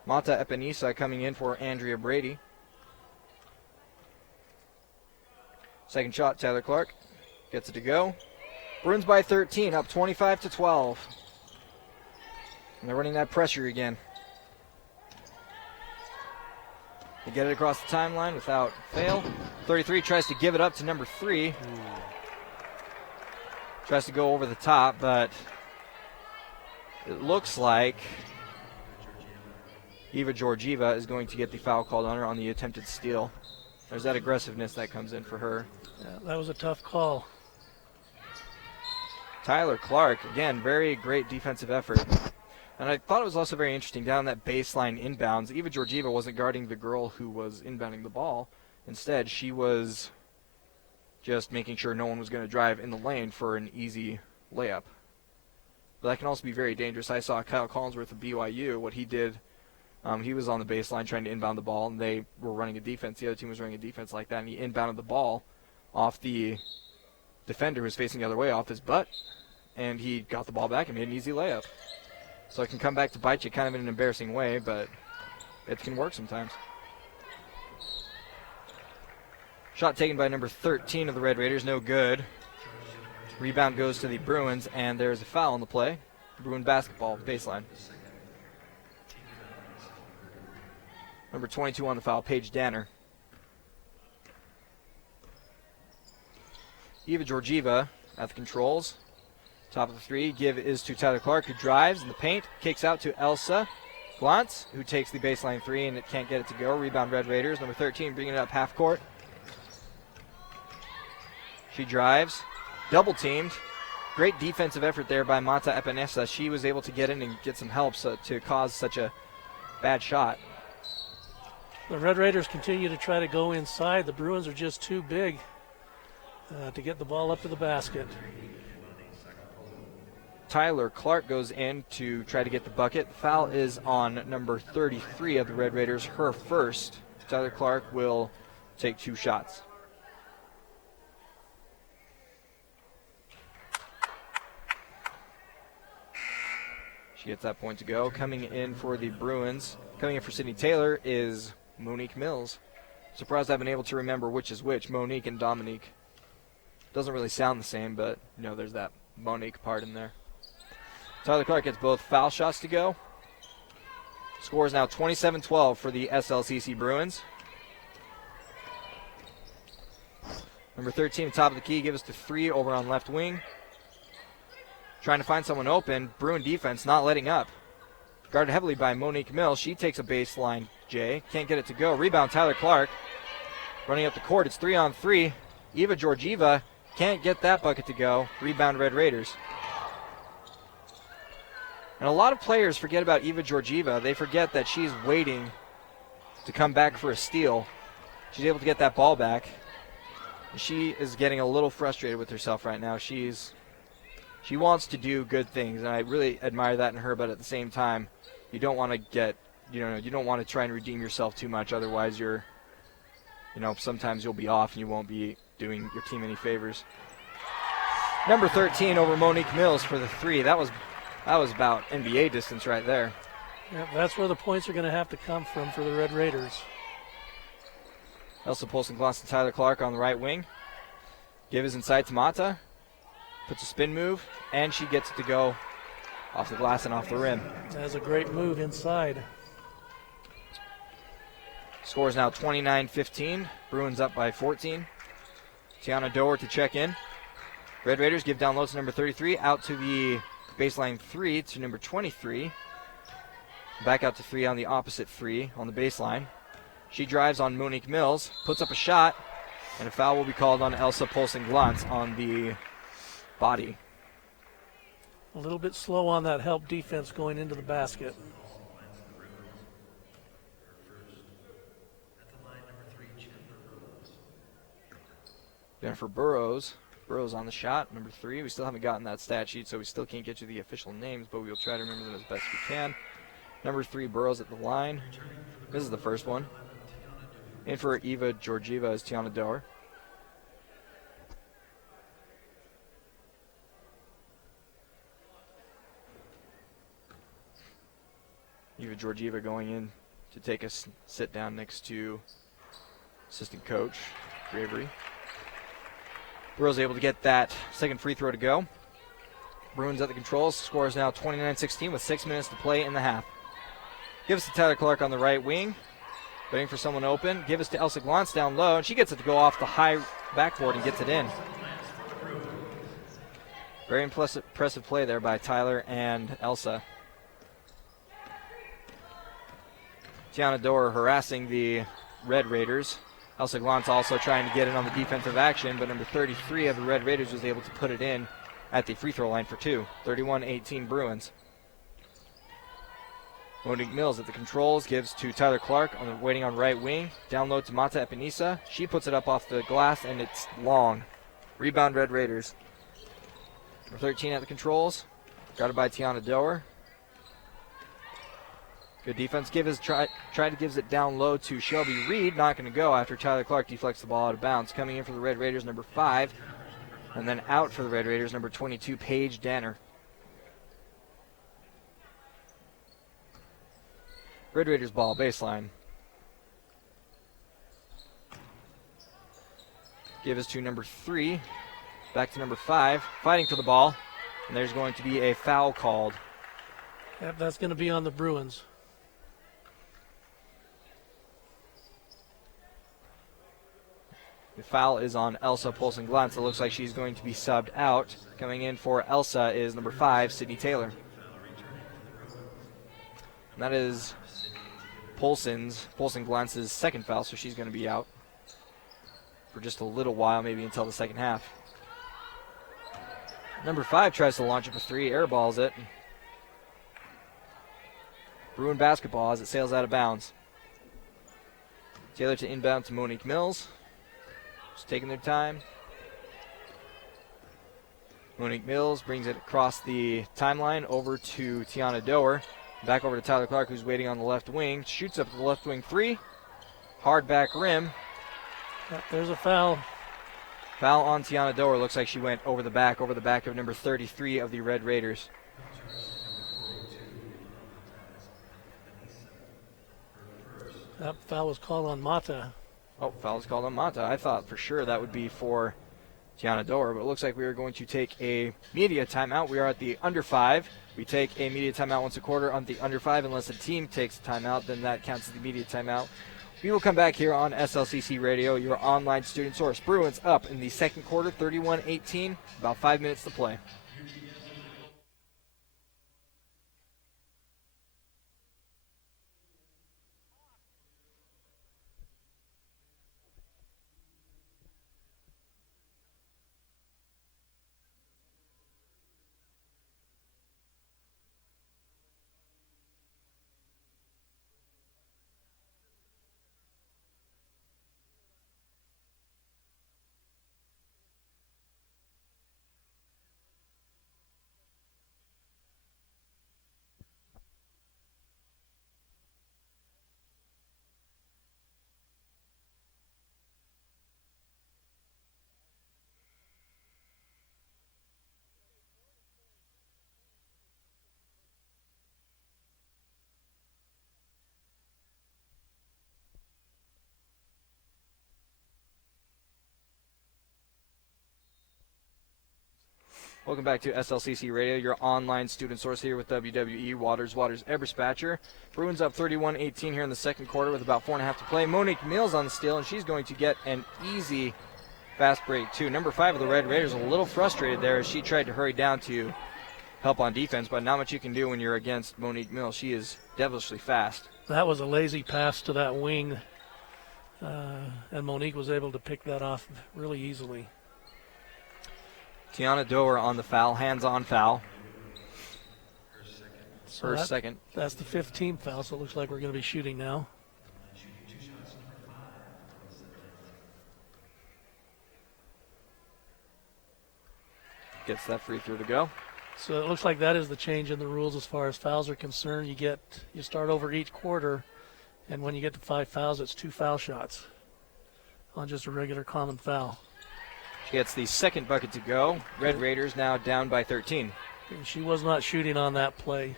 Mata Epenisa coming in for Andrea Brady. Second shot, Tyler Clark gets it to go. Bruins by 13, up 25-12. And they're running that pressure again. They get it across the timeline without fail. 33 tries to give it up to number 3. Tries to go over the top, but it looks like Eva Georgieva is going to get the foul called on her on the attempted steal. There's that aggressiveness that comes in for her. Yeah, that was a tough call. Tyler Clark, again, very great defensive effort. And I thought it was also very interesting, down that baseline inbounds, Eva Georgieva wasn't guarding the girl who was inbounding the ball. Instead, she was just making sure no one was going to drive in the lane for an easy layup. But that can also be very dangerous. I saw Kyle Collinsworth of BYU, what he did. He was on the baseline trying to inbound the ball, and they were running a defense. The other team was running a defense like that, and he inbounded the ball off the defender who was facing the other way, off his butt, and he got the ball back and made an easy layup. So it can come back to bite you kind of in an embarrassing way, but it can work sometimes. Shot taken by number 13 of the Red Raiders, no good. Rebound goes to the Bruins, and there's a foul on the play. Bruin basketball, baseline. Number 22 on the foul, Paige Danner. Eva Georgieva at the controls. Top of the three. Give is to Tyler Clark, who drives in the paint. Kicks out to Elsa Glantz, who takes the baseline three and it can't get it to go. Rebound Red Raiders. Number 13 bringing it up half court. She drives. Double teamed. Great defensive effort there by Mata Epinesa. She was able to get in and get some help to cause such a bad shot. The Red Raiders continue to try to go inside. The Bruins are just too big to get the ball up to the basket. Tyler Clark goes in to try to get the bucket. Foul is on number 33 of the Red Raiders, her first. Tyler Clark will take 2 shots. She gets that point to go. Coming in for the Bruins, coming in for Sydney Taylor is Monique Mills. Surprised I've been able to remember which is which, Monique and Dominique. Doesn't really sound the same, but you know, there's that Monique part in there. Tyler Clark gets both foul shots to go. Score is now 27-12 for the SLCC Bruins. Number 13, top of the key, gives us to 3 over on left wing. Trying to find someone open. Bruin defense not letting up. Guarded heavily by Monique Mills. She takes a baseline J. Can't get it to go. Rebound Tyler Clark. Running up the court. It's 3-on-3. Eva Georgieva can't get that bucket to go. Rebound Red Raiders. And a lot of players forget about Eva Georgieva. They forget that she's waiting to come back for a steal. She's able to get that ball back. She is getting a little frustrated with herself right now. She wants to do good things, and I really admire that in her, but at the same time, you don't want to get, you don't want to try and redeem yourself too much. Otherwise, sometimes you'll be off and you won't be doing your team any favors. Number 13 over Monique Mills for the 3. That was about NBA distance right there. Yep, that's where the points are going to have to come from for the Red Raiders. Elsa Polson glance to Tyler Clark on the right wing. Give is inside to Mata. Puts a spin move, and she gets it to go off the glass and off the rim. That's a great move inside. Score is now 29-15. Bruins up by 14. Tiana Doer to check in. Red Raiders give down low to number 33. Out to the baseline 3 to number 23. Back out to 3 on the opposite 3 on the baseline. She drives on Monique Mills, puts up a shot, and a foul will be called on Elsa Polson-Glantz on the body. A little bit slow on that help defense going into the basket. Jennifer Burrows on the shot, number 3. We still haven't gotten that stat sheet, so we still can't get you the official names, but we'll try to remember them as best we can. Number 3, Burrows at the line. This is the first one. In for Eva Georgieva is Tiana Doer. Eva Georgieva going in to take a sit down next to assistant coach Bravery. Burrows able to get that second free throw to go. Bruins at the controls. Score is now 29-16 with 6 minutes to play in the half. Give us to Tyler Clark on the right wing. Waiting for someone open. Give us to Elsa Glantz down low, and she gets it to go off the high backboard and gets it in. Very impressive play there by Tyler and Elsa. Tiana Doer harassing the Red Raiders. Elsa Glantz also trying to get in on the defensive action, but number 33 of the Red Raiders was able to put it in at the free throw line for 2. 31-18 Bruins. Monique Mills at the controls, gives to Tyler Clark, waiting on right wing. Down low to Mata Epinesa. She puts it up off the glass, and it's long. Rebound Red Raiders. Number 13 at the controls, guarded by Tiana Doer. Good defense. Try to gives it down low to Shelby Reed. Not going to go after Tyler Clark deflects the ball out of bounds. Coming in for the Red Raiders, number 5. And then out for the Red Raiders, number 22, Paige Danner. Red Raiders ball, baseline. Give us to number 3. Back to number 5. Fighting for the ball. And there's going to be a foul called. Yep, that's going to be on the Bruins. The foul is on Elsa Polson-Glantz. It looks like she's going to be subbed out. Coming in for Elsa is number 5, Sydney Taylor. And that is Polson-Glantz's second foul, so she's going to be out for just a little while, maybe until the second half. Number 5 tries to launch up a 3, airballs it. Bruin basketball as it sails out of bounds. Taylor to inbound to Monique Mills. Just taking their time. Monique Mills brings it across the timeline over to Tiana Doer. Back over to Tyler Clark, who's waiting on the left wing. Shoots up the left wing 3. Hard back rim. There's a foul. Foul on Tiana Doer. Looks like she went over the back of number 33 of the Red Raiders. That foul was called on Mata. Oh, foul is called on Mata. I thought for sure that would be for Tiana Doer, but it looks like we are going to take a media timeout. We are at the under 5. We take a media timeout once a quarter on the under 5. Unless a team takes a timeout, then that counts as the media timeout. We will come back here on SLCC Radio, your online student source. Bruins up in the second quarter, 31-18, about 5 minutes to play. Welcome back to SLCC Radio, your online student source here with WWE Waters Eberspacher. Bruins up 31-18 here in the second quarter with about 4.5 to play. Monique Mills on the steal, and she's going to get an easy fast break too. Number 5 of the Red Raiders a little frustrated there as she tried to hurry down to help on defense, but not much you can do when you're against Monique Mills. She is devilishly fast. That was a lazy pass to that wing, and Monique was able to pick that off really easily. Tiana Doer on the foul, hands-on foul. So Second. That's the 15th foul, so it looks like we're going to be shooting now. Gets that free throw to go. So it looks like that is the change in the rules as far as fouls are concerned. You start over each quarter, and when you get to 5 fouls, it's 2 foul shots on just a regular common foul. She gets the second bucket to go. Red Raiders now down by 13. And she was not shooting on that play.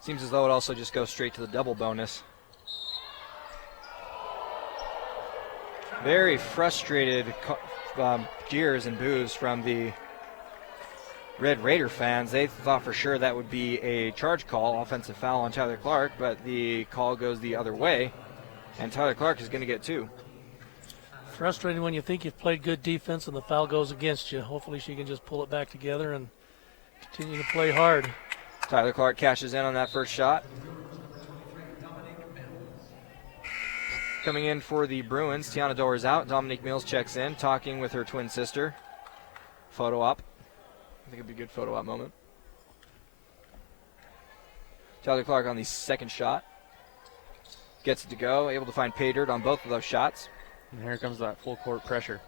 Seems as though it also just goes straight to the double bonus. Very frustrated jeers and boos from the Red Raider fans. They thought for sure that would be a charge call, offensive foul on Tyler Clark, but the call goes the other way, and Tyler Clark is going to get 2. Frustrating when you think you've played good defense and the foul goes against you. Hopefully she can just pull it back together and continue to play hard. Tyler Clark cashes in on that first shot. Coming in for the Bruins, Tiana Doer is out. Dominique Mills checks in, talking with her twin sister. Photo op. I think it'd be a good photo op moment. Tyler Clark on the second shot. Gets it to go, able to find pay dirt on both of those shots. And here comes that full court pressure.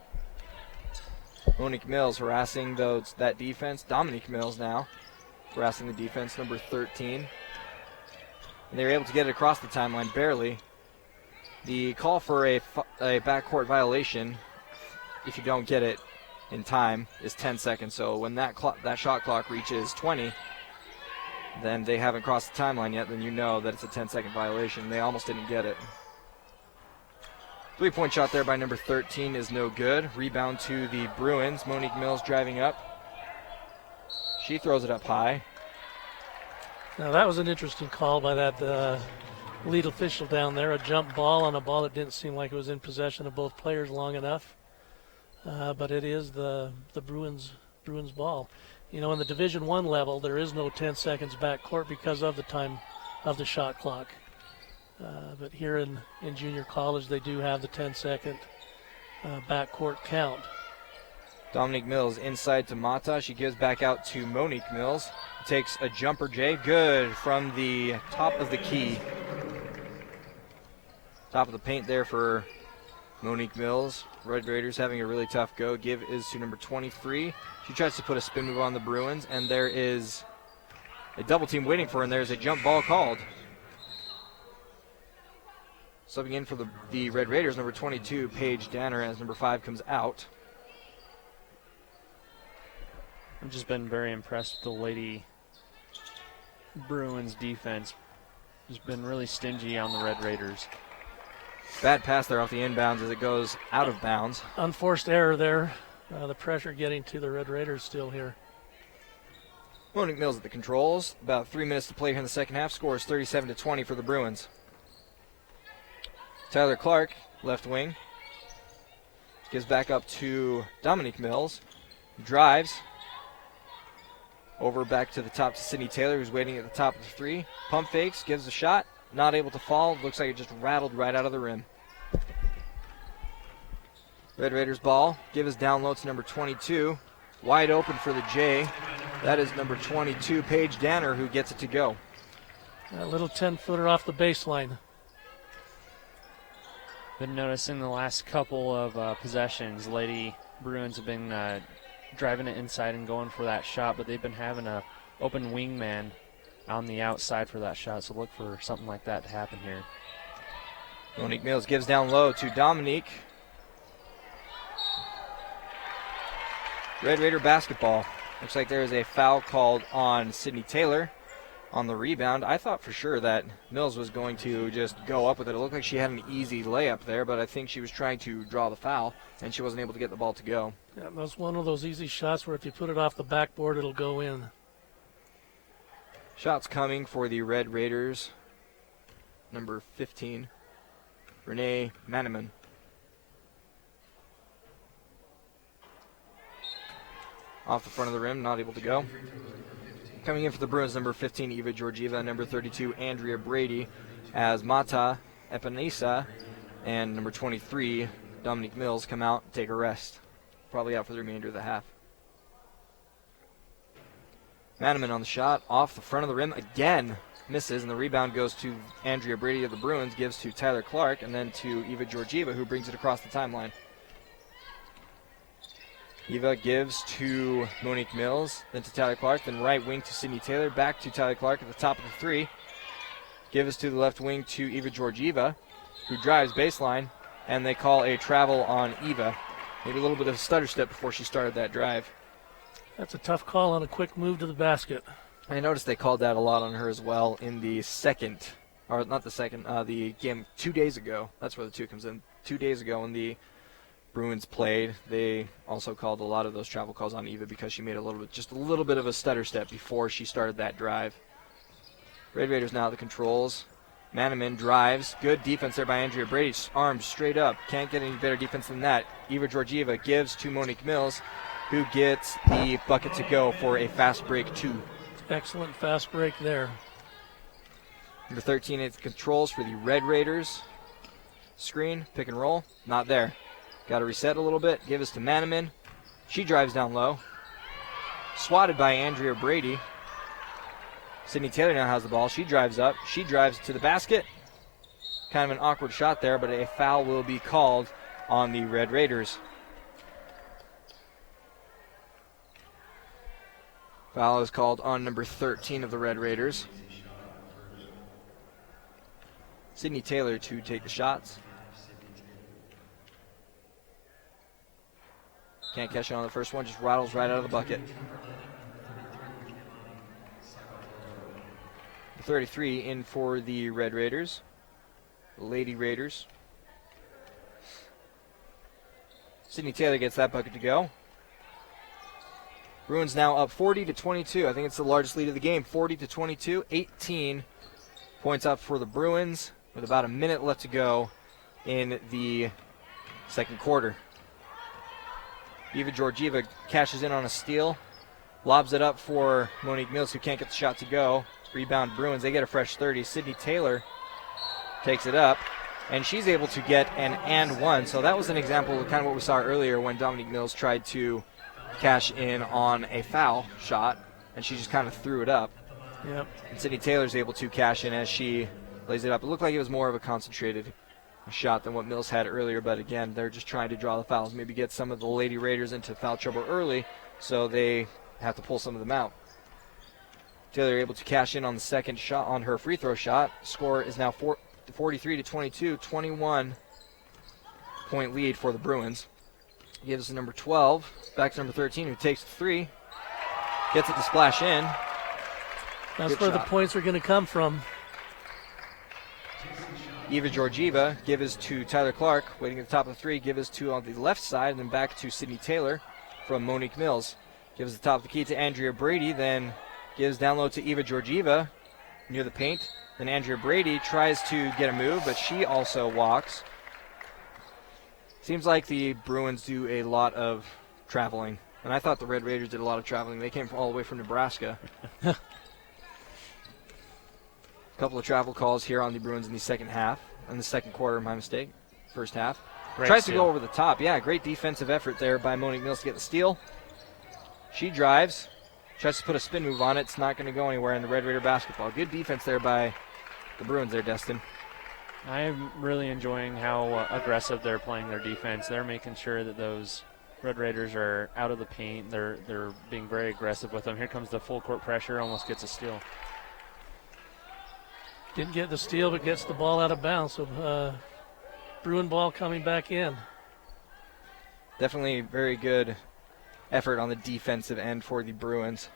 Monique Mills harassing that defense. Dominique Mills now harassing the defense, number 13. And they were able to get it across the timeline, barely. The call for a backcourt violation, if you don't get it in time, is 10 seconds. So when that shot clock reaches 20, then they haven't crossed the timeline yet, then you know that it's a 10-second violation. They almost didn't get it. 3-point shot there by number 13 is no good. Rebound to the Bruins. Monique Mills driving up. She throws it up high. Now that was an interesting call by that lead official down there. A jump ball on a ball that didn't seem like it was in possession of both players long enough. But it is the Bruins ball. You know, in the Division I level, there is no 10 seconds backcourt because of the time of the shot clock. But here in junior college, they do have the 10-second backcourt count. Dominique Mills inside to Mata. She gives back out to Monique Mills. Takes a jumper J. Good from the top of the key. Top of the paint there for Monique Mills. Red Raiders having a really tough go. Give is to number 23. She tries to put a spin move on the Bruins, and there is a double team waiting for her, and there's a jump ball called. Subbing in for the Red Raiders, number 22, Paige Danner, as number 5 comes out. I've just been very impressed with the Lady Bruins defense. Just been really stingy on the Red Raiders. Bad pass there off the inbounds as it goes out of bounds. Unforced error there. The pressure getting to the Red Raiders still here. Monique Mills at the controls. About 3 minutes to play here in the second half. Score is 37-20 for the Bruins. Tyler Clark, left wing. Gives back up to Dominique Mills. Drives. Over back to the top to Sydney Taylor, who's waiting at the top of the three. Pump fakes, gives a shot. Not able to fall. Looks like it just rattled right out of the rim. Red Raiders ball. Give us down low to number 22. Wide open for the J. That is number 22, Paige Danner, who gets it to go. A little 10-footer off the baseline. Been noticing the last couple of possessions, Lady Bruins have been driving it inside and going for that shot, but they've been having a open wingman on the outside for that shot, so look for something like that to happen here. Monique Mills gives down low to Dominique. Red Raider basketball. Looks like there is a foul called on Sydney Taylor on the rebound. I thought for sure that Mills was going to just go up with it. It looked like she had an easy layup there, but I think she was trying to draw the foul, and she wasn't able to get the ball to go. Yeah, that's one of those easy shots where if you put it off the backboard, it'll go in. Shots coming for the Red Raiders. Number 15, Renee Maneman. Off the front of the rim, not able to go. Coming in for the Bruins, number 15, Eva Georgieva, number 32, Andrea Brady, as Mata Epanisa and number 23, Dominique Mills, come out and take a rest. Probably out for the remainder of the half. Maneman on the shot, off the front of the rim, again misses, and the rebound goes to Andrea Brady of the Bruins, gives to Tyler Clark, and then to Eva Georgieva, who brings it across the timeline. Eva gives to Monique Mills, then to Tyler Clark, then right wing to Sydney Taylor, back to Tyler Clark at the top of the three. Gives to the left wing to Eva Georgieva, who drives baseline, and they call a travel on Eva. Maybe a little bit of a stutter step before she started that drive. That's a tough call on a quick move to the basket. I noticed they called that a lot on her as well in the second, or not the second, the game 2 days ago. That's where the two comes in. 2 days ago when the Bruins played, they also called a lot of those travel calls on Eva because she made just a little bit of a stutter step before she started that drive. Red Raiders now at the controls. Maneman drives. Good defense there by Andrea Brady. Arms straight up. Can't get any better defense than that. Eva Georgieva gives to Monique Mills, who gets the bucket to go for a fast break 2. Excellent fast break there. Number 13 at the controls for the Red Raiders. Screen, pick and roll, not there. Got to reset a little bit. Give us to Maneman. She drives down low. Swatted by Andrea Brady. Sydney Taylor now has the ball. She drives up. She drives to the basket. Kind of an awkward shot there, but a foul will be called on the Red Raiders. Foul is called on number 13 of the Red Raiders. Sydney Taylor to take the shots. Can't catch it on the first one, just rattles right out of the bucket. 33 in for the Red Raiders. The Lady Raiders. Sydney Taylor gets that bucket to go. Bruins now up 40-22. I think it's the largest lead of the game. 40-22, 18 points up for the Bruins. with about a minute left to go in the second quarter. Eva Georgieva cashes in on a steal, lobs it up for Monique Mills, who can't get the shot to go. Rebound Bruins, they get a fresh 30. Sydney Taylor takes it up, and she's able to get an and one. So that was an example of kind of what we saw earlier when Dominique Mills tried to cash in on a foul shot, and she just kind of threw it up. Yep. And Sydney Taylor's able to cash in as she lays it up. It looked like it was more of a concentrated shot than what Mills had earlier, but again, they're just trying to draw the fouls, maybe get some of the Lady Raiders into foul trouble early, so they have to pull some of them out. Taylor able to cash in on the second shot on her free throw shot. Score is now 43 to 22, 21-point lead for the Bruins. Gives to number 12, back to number 13, who takes the three, gets it to splash in. That's Good where shot. the points are going to come from. Eva Georgieva gives to Tyler Clark, waiting at the top of the three, gives to on the left side, and then back to Sydney Taylor from Monique Mills. Gives the top of the key to Andrea Brady, then gives down low to Eva Georgieva near the paint. Then Andrea Brady tries to get a move, but she also walks. Seems like the Bruins do a lot of traveling, and I thought the Red Raiders did a lot of traveling. They came all the way from Nebraska. A couple of travel calls here on the Bruins in the second half. In the second quarter, my mistake. First half. Great Tries steal. to go over the top. Yeah, great defensive effort there by Monique Mills to get the steal. She drives. Tries to put a spin move on it. It's not going to go anywhere in the Red Raider basketball. Good defense there by the Bruins there, Destin. I'm really enjoying how aggressive they're playing their defense. They're making sure that those Red Raiders are out of the paint. They're being very aggressive with them. Here comes the full court pressure. Almost gets a steal. Didn't get the steal, but gets the ball out of bounds. So Bruin ball coming back in. Definitely very good effort on the defensive end for the Bruins.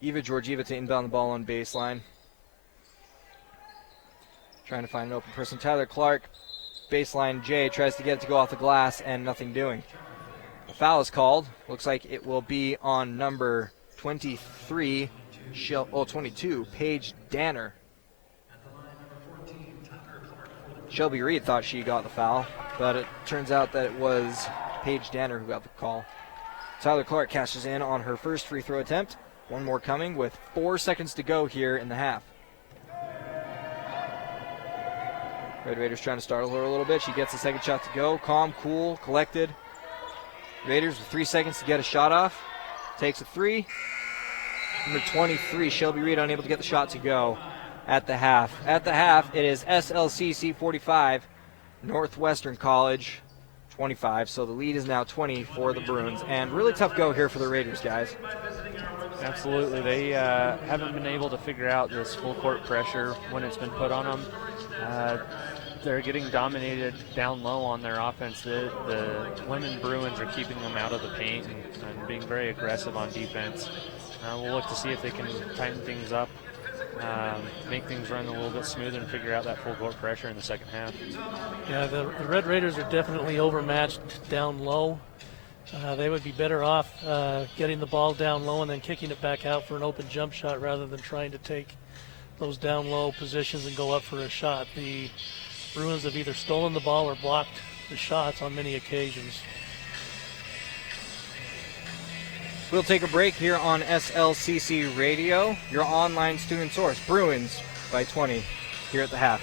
Eva Georgieva to inbound the ball on baseline. Trying to find an open person. Tyler Clark, baseline J, tries to get it to go off the glass and nothing doing. A foul is called. Looks like it will be on number 23, 22, Paige Danner. Shelby Reed thought she got the foul, but it turns out that it was Paige Danner who got the call. Tyler Clark cashes in on her first free throw attempt. One more coming with 4 seconds to go here in the half. Red Raiders trying to startle her a little bit. She gets the second shot to go. Calm, cool, collected. Raiders with 3 seconds to get a shot off. Takes a three. Number 23, Shelby Reed, unable to get the shot to go at the half. At the half, it is SLCC 45, Northwestern College 25. So the lead is now 20 for the Bruins. And really tough go here for the Raiders, guys. Absolutely. They haven't been able to figure out this full court pressure when it's been put on them. They're getting dominated down low on their offense. The women Bruins are keeping them out of the paint and being very aggressive on defense. We'll look to see if they can tighten things up, make things run a little bit smoother and figure out that full court pressure in the second half. Yeah, the Red Raiders are definitely overmatched down low. They would be better off getting the ball down low and then kicking it back out for an open jump shot rather than trying to take those down low positions and go up for a shot. The Bruins have either stolen the ball or blocked the shots on many occasions. We'll take a break here on SLCC Radio, your online student source. Bruins by 20 here at the half.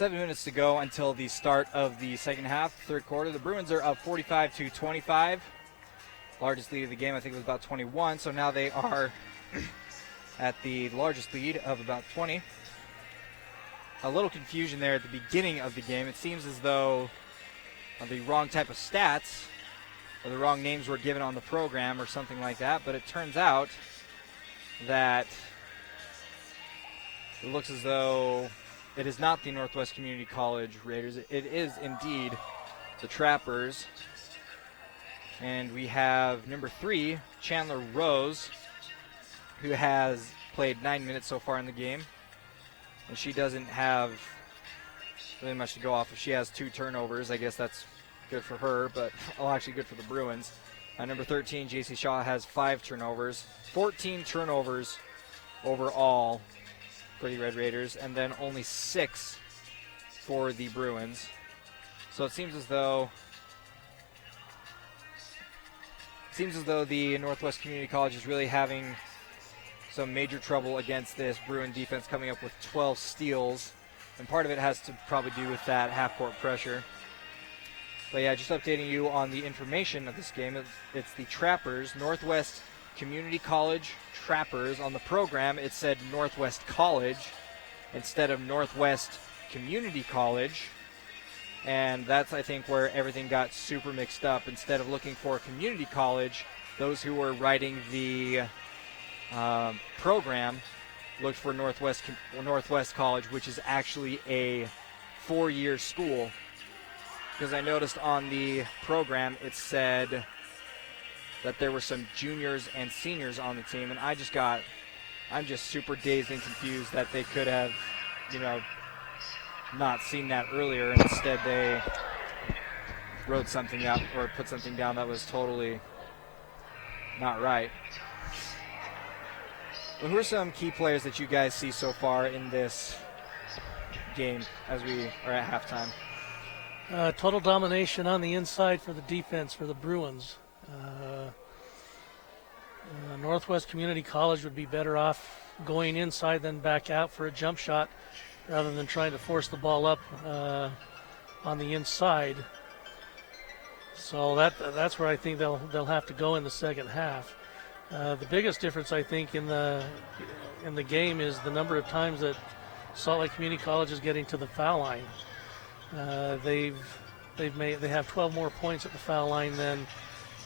7 minutes to go until the start of the second half, third quarter. The Bruins are up 45-25. Largest lead of the game, I think, was about 21. So now they are at the largest lead of about 20. A little confusion there at the beginning of the game. It seems as though the wrong type of stats or the wrong names were given on the program or something like that. But it turns out that it looks as though it is not the Northwest Community College Raiders. It is indeed the Trappers. And we have number 3, Chandler Rose, who has played 9 minutes so far in the game. And she doesn't have really much to go off of. She has 2 turnovers. I guess that's good for her, but actually good for the Bruins. Number 13, JC Shaw, has 5 turnovers. 14 turnovers overall for the Red Raiders, and then only 6 for the Bruins. So it seems as though the Northwest Community College is really having some major trouble against this Bruin defense, coming up with 12 steals, and part of it has to probably do with that half-court pressure. But yeah, just updating you on the information of this game. It's the Trappers, Northwest Community College Trappers. On the program, it said Northwest College instead of Northwest Community College. And that's, I think, where everything got super mixed up. Instead of looking for community college, those who were writing the program looked for Northwest College, which is actually a 4-year school. Because I noticed on the program it said that there were some juniors and seniors on the team, and I'm just super dazed and confused that they could have, not seen that earlier, and instead they wrote something up or put something down that was totally not right. Well, who are some key players that you guys see so far in this game as we are at halftime? Total domination on the inside for the defense for the Bruins. Northwest Community College would be better off going inside than back out for a jump shot rather than trying to force the ball up on the inside. So that's where I think they'll have to go in the second half. The biggest difference, I think, in the game is the number of times that Salt Lake Community College is getting to the foul line. They have 12 more points at the foul line than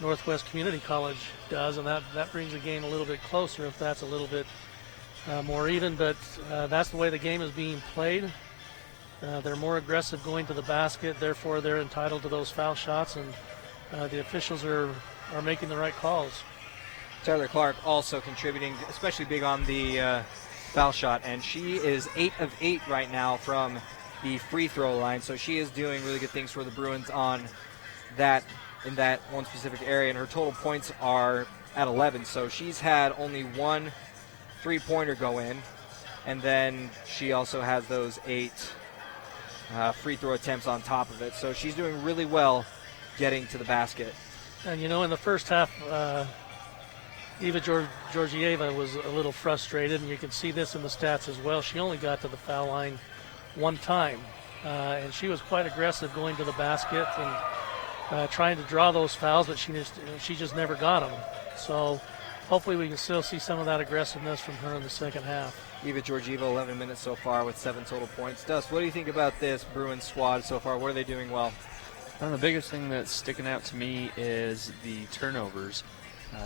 Northwest Community College does, and that brings the game a little bit closer if that's a little bit more even. But that's the way the game is being played. They're more aggressive going to the basket, therefore they're entitled to those foul shots, and the officials are making the right calls. Tyler Clark also contributing, especially big on the foul shot, and she is 8 of 8 right now from the free throw line, so she is doing really good things for the Bruins in that one specific area, and her total points are at 11, so she's had only 1 3-pointer go in, and then she also has those 8 free throw attempts on top of it, so she's doing really well getting to the basket. And in the first half, Eva Georgieva was a little frustrated, and you can see this in the stats as well. She only got to the foul line 1 time, and she was quite aggressive going to the basket and trying to draw those fouls, but she just never got them. So hopefully we can still see some of that aggressiveness from her in the second half. Eva Georgieva, 11 minutes so far with 7 total points. Dust, what do you think about this Bruins squad so far? What are they doing well? The biggest thing that's sticking out to me is the turnovers.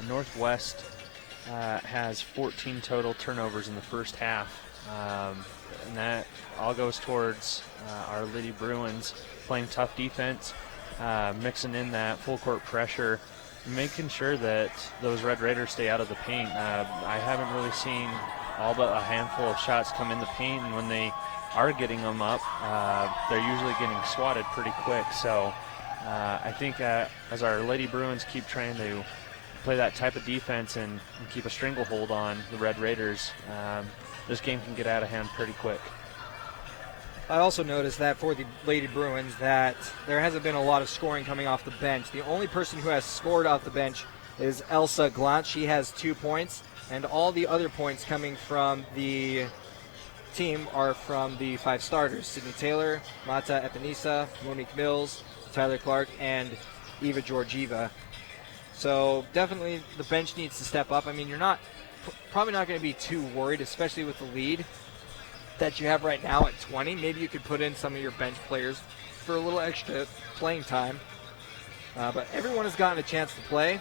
Northwest has 14 total turnovers in the first half, and that all goes towards our Lady Bruins playing tough defense, mixing in that full court pressure, making sure that those Red Raiders stay out of the paint. I haven't really seen all but a handful of shots come in the paint, and when they are getting them up, they're usually getting swatted pretty quick. So I think as our Lady Bruins keep trying to play that type of defense and keep a stranglehold on the Red Raiders, this game can get out of hand pretty quick. I also noticed that for the Lady Bruins that there hasn't been a lot of scoring coming off the bench. The only person who has scored off the bench is Elsa Glant. She has 2 points, and all the other points coming from the team are from the 5 starters: Sydney Taylor, Mata Epinesa, Monique Mills, Tyler Clark, and Eva Georgieva. So definitely the bench needs to step up. I mean, you're probably not going to be too worried, especially with the lead that you have right now at 20. Maybe you could put in some of your bench players for a little extra playing time. But everyone has gotten a chance to play.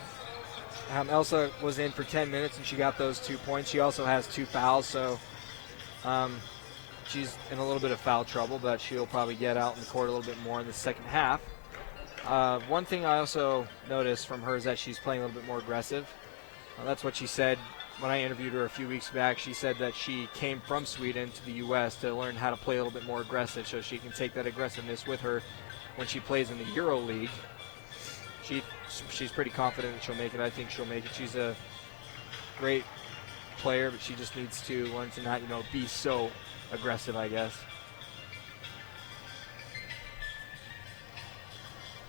Elsa was in for 10 minutes and she got those 2 points. She also has 2 fouls, so she's in a little bit of foul trouble, but she'll probably get out in the court a little bit more in the second half. One thing I also noticed from her is that she's playing a little bit more aggressive. That's what she said when I interviewed her a few weeks back. She said that she came from Sweden to the U.S. to learn how to play a little bit more aggressive so she can take that aggressiveness with her when she plays in the Euro League. She's pretty confident that she'll make it. I think she'll make it. She's a great player, but she just needs to learn to not, be so aggressive, I guess.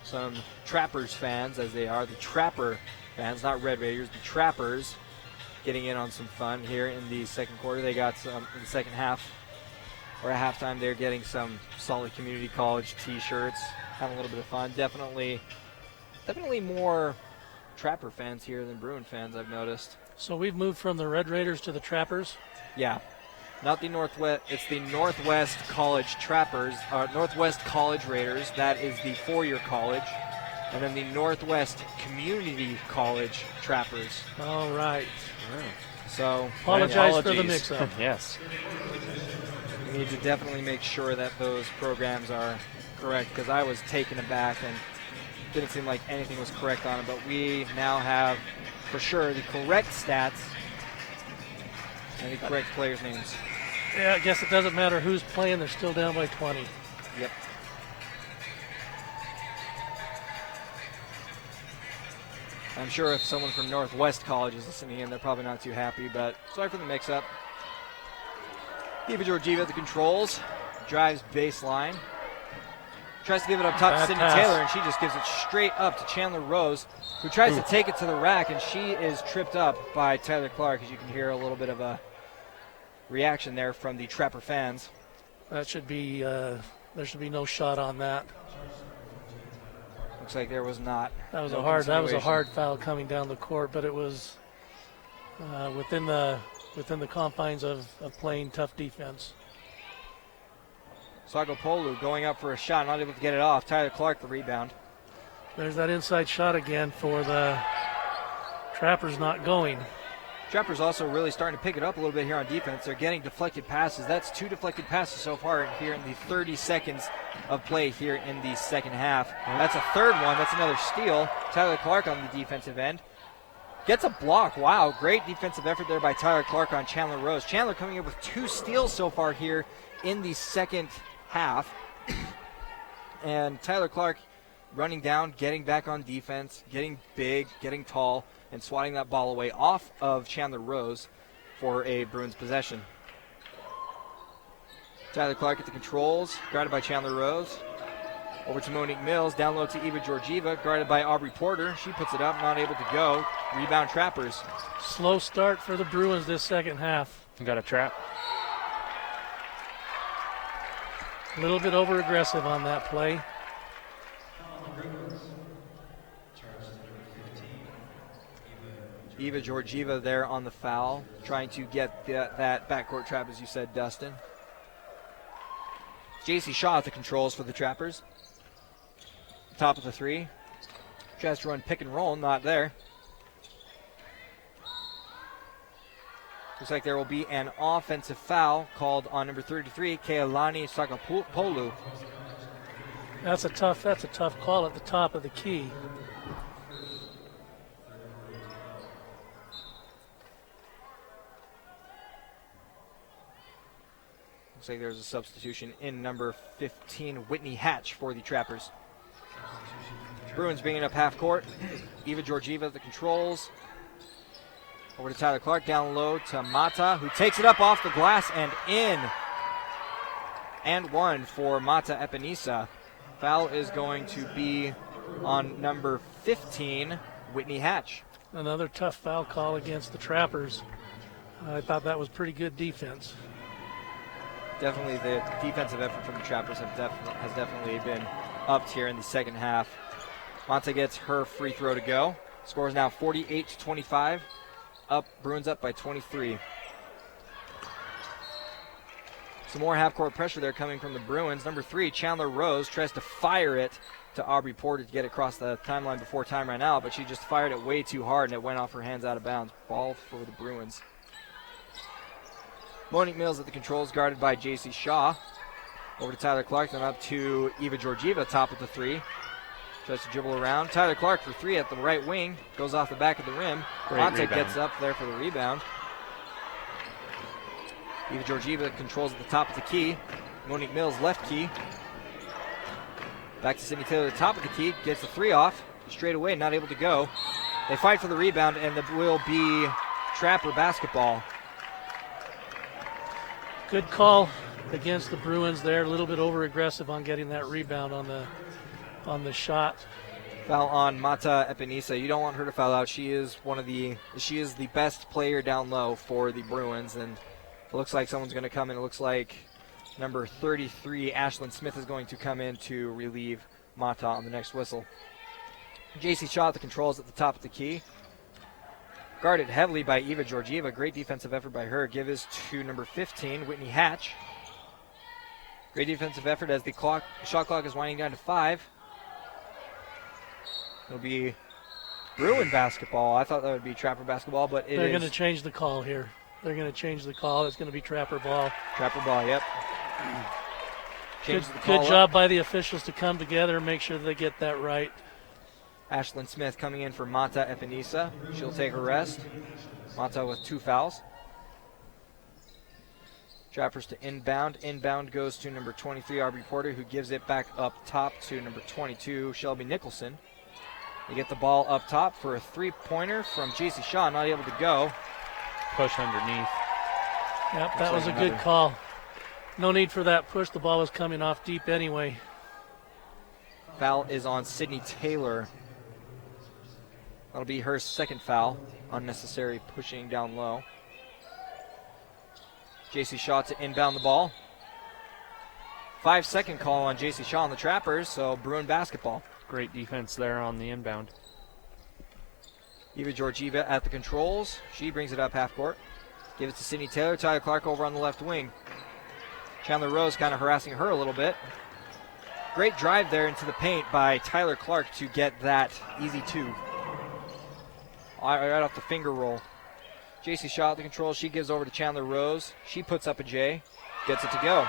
Some Trappers fans, as they are, the Trapper fans, not Red Raiders, the Trappers, getting in on some fun here in the second quarter. They got some in the second half, or at halftime, they're getting some Solid Community College t-shirts, having a little bit of fun. Definitely more Trapper fans here than Bruin fans, I've noticed. So we've moved from the Red Raiders to the Trappers. Yeah, not the Northwest. It's the Northwest College Trappers, Northwest College Raiders. That is the 4-year college, and then the Northwest Community College Trappers. All right. So Apologize for the mix-up. Yes. We need to definitely make sure that those programs are correct, because I was taken aback and didn't seem like anything was correct on it. But we now have, for sure, the correct stats and the correct players' names. Yeah, I guess it doesn't matter who's playing. They're still down by 20. Yep. I'm sure if someone from Northwest College is listening in, they're probably not too happy, but sorry for the mix-up. Eva Georgieva at the controls, drives baseline. Tries to give it up top to Sydney Taylor, and she just gives it straight up to Chandler Rose, who tries to take it to the rack, and she is tripped up by Tyler Clark, as you can hear a little bit of a reaction there from the Trapper fans. That should be, there should be no shot on that. Looks like there was not. That was a hard foul coming down the court, but it was within the confines of playing tough defense. Sagopolu going up for a shot, not able to get it off. Tyler Clark the rebound. There's that inside shot again for the Trappers, not going. Trappers also really starting to pick it up a little bit here on defense. They're getting deflected passes. That's 2 deflected passes so far here in the 30 seconds of play here in the second half. That's a third one. That's another steal. Tyler Clark on the defensive end. Gets a block. Wow, great defensive effort there by Tyler Clark on Chandler Rose. Chandler coming up with 2 steals so far here in the second half. And Tyler Clark running down, getting back on defense, getting big, getting tall, and swatting that ball away off of Chandler Rose for a Bruins possession. Tyler Clark at the controls, guarded by Chandler Rose. Over to Monique Mills, down low to Eva Georgieva, guarded by Aubrey Porter. She puts it up, not able to go. Rebound Trappers. Slow start for the Bruins this second half. Got a trap. A little bit over-aggressive on that play. Eva Georgieva there on the foul, trying to get that backcourt trap, as you said, Dustin. JC Shaw at the controls for the Trappers. Top of the 3. Tries to run pick and roll, not there. Looks like there will be an offensive foul called on number 33, Kealani Sagopolu. That's a tough call at the top of the key. Looks like there's a substitution in number 15, Whitney Hatch, for the Trappers. Bruins bringing up half court. Eva Georgieva at the controls. Over to Tyler Clark, down low to Mata, who takes it up off the glass and in. And 1 for Mata Epinesa. Foul is going to be on number 15, Whitney Hatch. Another tough foul call against the Trappers. I thought that was pretty good defense. Definitely the defensive effort from the Trappers has definitely been upped here in the second half. Mata gets her free throw to go. Score is now 48-25. Bruins up by 23. Some more half-court pressure there coming from the Bruins. Number 3, Chandler Rose, tries to fire it to Aubrey Porter to get across the timeline before time ran out, but she just fired it way too hard and it went off her hands out of bounds. Ball for the Bruins. Monique Mills at the controls, guarded by J.C. Shaw. Over to Tyler Clark, then up to Eva Georgieva, top of the three. Tries to dribble around. Tyler Clark for three at the right wing. Goes off the back of the rim. Monte gets up there for the rebound. Eva Georgieva controls at the top of the key. Monique Mills left key. Back to Sydney Taylor, the top of the key. Gets the three off. Straight away, not able to go. They fight for the rebound, and it will be Trapper basketball. Good call against the Bruins there. A little bit over-aggressive on getting that rebound on the shot. Foul on Mata Epinesa. You don't want her to foul out. She is the best player down low for the Bruins, and it looks like someone's going to come in. It looks like number 33, Ashlyn Smith, is going to come in to relieve Mata on the next whistle. J.C. Shaw at the controls at the top of the key. Guarded heavily by Eva Georgieva. Great defensive effort by her. Give is to number 15, Whitney Hatch. Great defensive effort as the shot clock is winding down to 5. It'll be Bruin basketball. I thought that would be Trapper basketball, but They're going to change the call here. They're going to change the call. It's going to be Trapper ball. Trapper ball, yep. Good job by the officials to come together and make sure they get that right. Ashlyn Smith coming in for Mata Epinesa. She'll take a rest. Mata with 2 fouls. Trappers to inbound. Inbound goes to number 23, Aubrey Porter, who gives it back up top to number 22, Shelby Nicholson. They get the ball up top for a three-pointer from J.C. Shaw, not able to go. Push underneath. Yep, that was a good call. No need for that push. The ball was coming off deep anyway. Foul is on Sydney Taylor. That'll be her second foul. Unnecessary pushing down low. J.C. Shaw to inbound the ball. 5-second call on J.C. Shaw on the Trappers, so Bruin basketball. Great defense there on the inbound. Eva Georgieva at the controls. She brings it up half court. Give it to Sydney Taylor. Tyler Clark over on the left wing. Chandler Rose kind of harassing her a little bit. Great drive there into the paint by Tyler Clark to get that easy 2. Right off the finger roll. J.C. Shaw at the controls. She gives over to Chandler Rose. She puts up a J. Gets it to go.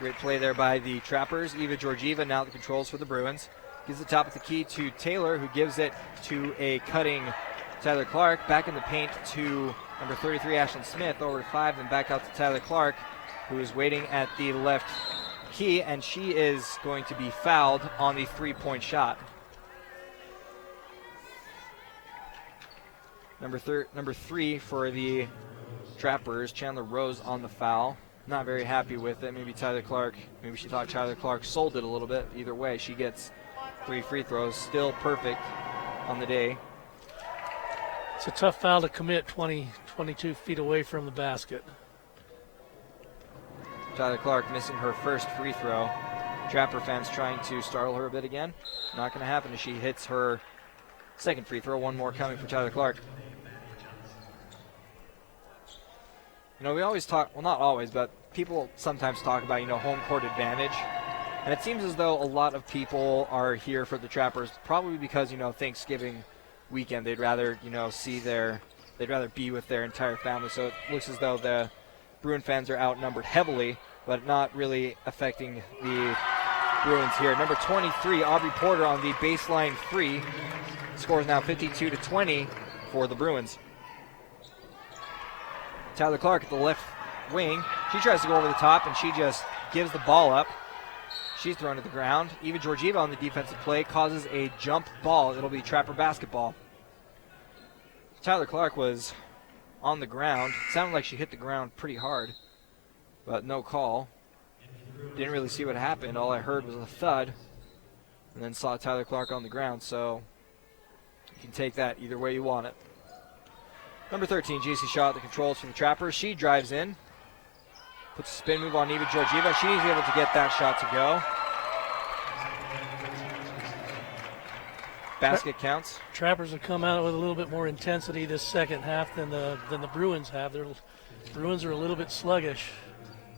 Great play there by the Trappers. Eva Georgieva now at the controls for the Bruins. Gives the top of the key to Taylor, who gives it to a cutting Tyler Clark. Back in the paint to number 33, Ashlyn Smith. Over to 5, then back out to Tyler Clark, who is waiting at the left key, and she is going to be fouled on the three-point shot. Number 3 for the Trappers, Chandler Rose on the foul. Not very happy with it. Maybe she thought Tyler Clark sold it a little bit. Either way, she gets 3 free throws. Still perfect on the day. It's a tough foul to commit 22 feet away from the basket. Tyler Clark missing her first free throw. Trapper fans trying to startle her a bit again. Not going to happen as she hits her second free throw. One more coming for Tyler Clark. You know, we always talk, well, not always, but people sometimes talk about, home court advantage. And it seems as though a lot of people are here for the Trappers, probably because, Thanksgiving weekend, they'd rather, they'd rather be with their entire family. So it looks as though the Bruin fans are outnumbered heavily, but not really affecting the Bruins here. Number 23, Aubrey Porter on the baseline free. Score is now 52-20 for the Bruins. Tyler Clark at the left wing. She tries to go over the top, and she just gives the ball up. She's thrown to the ground. Eva Georgieva on the defensive play causes a jump ball. It'll be Trapper basketball. Tyler Clark was on the ground. Sounded like she hit the ground pretty hard, but no call. Didn't really see what happened. All I heard was a thud, and then saw Tyler Clark on the ground, so you can take that either way you want it. Number 13, J.C. Shaw at the controls for the Trappers. She drives in, Puts a spin move on Eva Georgieva. She's able to get that shot to go. Basket counts. Trappers have come out with a little bit more intensity this second half than the Bruins have. The Bruins are a little bit sluggish.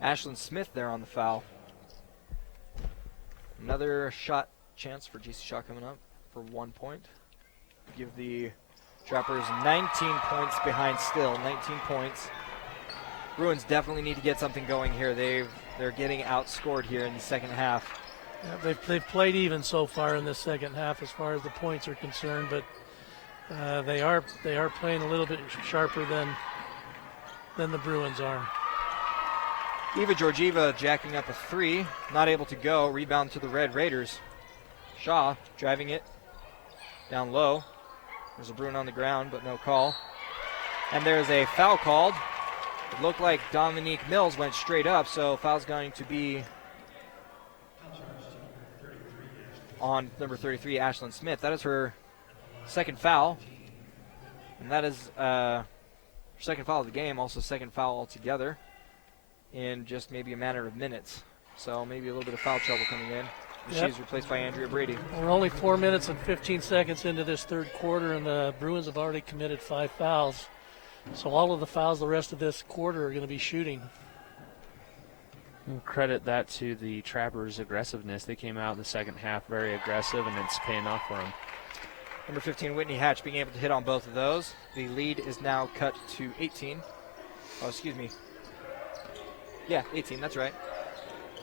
Ashlyn Smith there on the foul. Another shot chance for GC Shaw coming up for 1 point. Give the Trappers 19 points behind still. 19 points. Bruins definitely need to get something going here. They're getting outscored here in the second half. Yeah, they've played even so far in this second half as far as the points are concerned, but they are playing a little bit sharper than the Bruins are. Eva Georgieva jacking up a three, not able to go. Rebound to the Red Raiders. Shaw driving it down low. There's a Bruin on the ground, but no call. And there's a foul called. It looked like Dominique Mills went straight up, so foul's going to be on number 33, Ashlyn Smith. That is her second foul. And that is her second foul of the game, also second foul altogether in just maybe a matter of minutes. So maybe a little bit of foul trouble coming in. Yep. She's replaced by Andrea Brady. We're only 4 minutes and 15 seconds into this third quarter, and the Bruins have already committed 5 fouls. So all of the fouls the rest of this quarter are going to be shooting. We'll credit that to the Trappers' aggressiveness. They came out in the second half very aggressive, and it's paying off for them. Number 15, Whitney Hatch, being able to hit on both of those. The lead is now cut to 18. Oh, excuse me. Yeah, 18, that's right.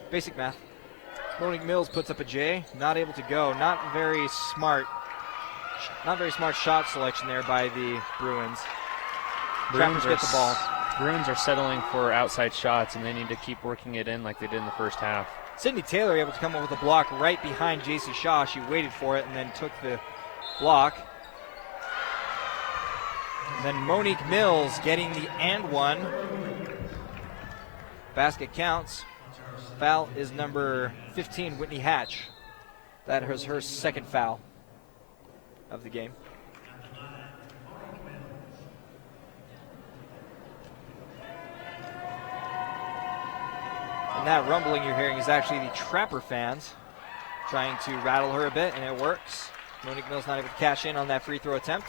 Basic math. Monique Mills puts up a J, not able to go. Not very smart shot selection there by the Bruins. Trappers get the ball. Bruins are settling for outside shots, and they need to keep working it in like they did in the first half. Sydney Taylor able to come up with a block right behind JC Shaw. She waited for it and then took the block. And then Monique Mills getting the and one. Basket counts. Foul is number 15, Whitney Hatch. That was her second foul of the game. And that rumbling you're hearing is actually the Trapper fans trying to rattle her a bit, and it works. Monique Mills not able to cash in on that free throw attempt.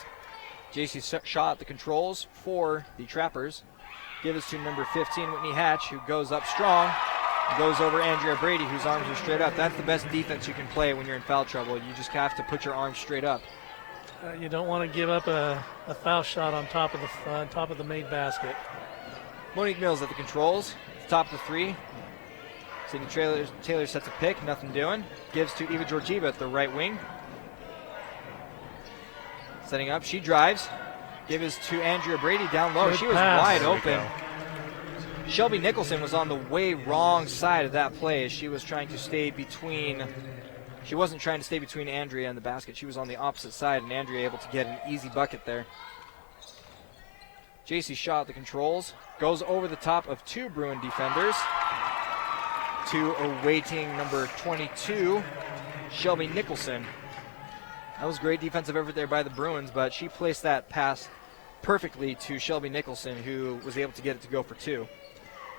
JC Shaw at the controls for the Trappers. Give us to number 15, Whitney Hatch, who goes up strong. Goes over Andrea Brady, whose arms are straight up. That's the best defense you can play when you're in foul trouble. You just have to put your arms straight up. You don't want to give up a foul shot on top of the made basket. Monique Mills at the controls. Top of the three. Sydney Taylor sets a pick, nothing doing. Gives to Eva Georgieva at the right wing. Setting up, she drives. Gives to Andrea Brady down low. Good She was pass. wide There we open. go. Shelby Nicholson was on the way wrong side of that play as she was trying to stay between. She wasn't trying to stay between Andrea and the basket. She was on the opposite side, and Andrea able to get an easy bucket there. JC Shaw at the controls. Goes over the top of two Bruin defenders to awaiting number 22, Shelby Nicholson. That was great defensive effort there by the Bruins, but she placed that pass perfectly to Shelby Nicholson, who was able to get it to go for two.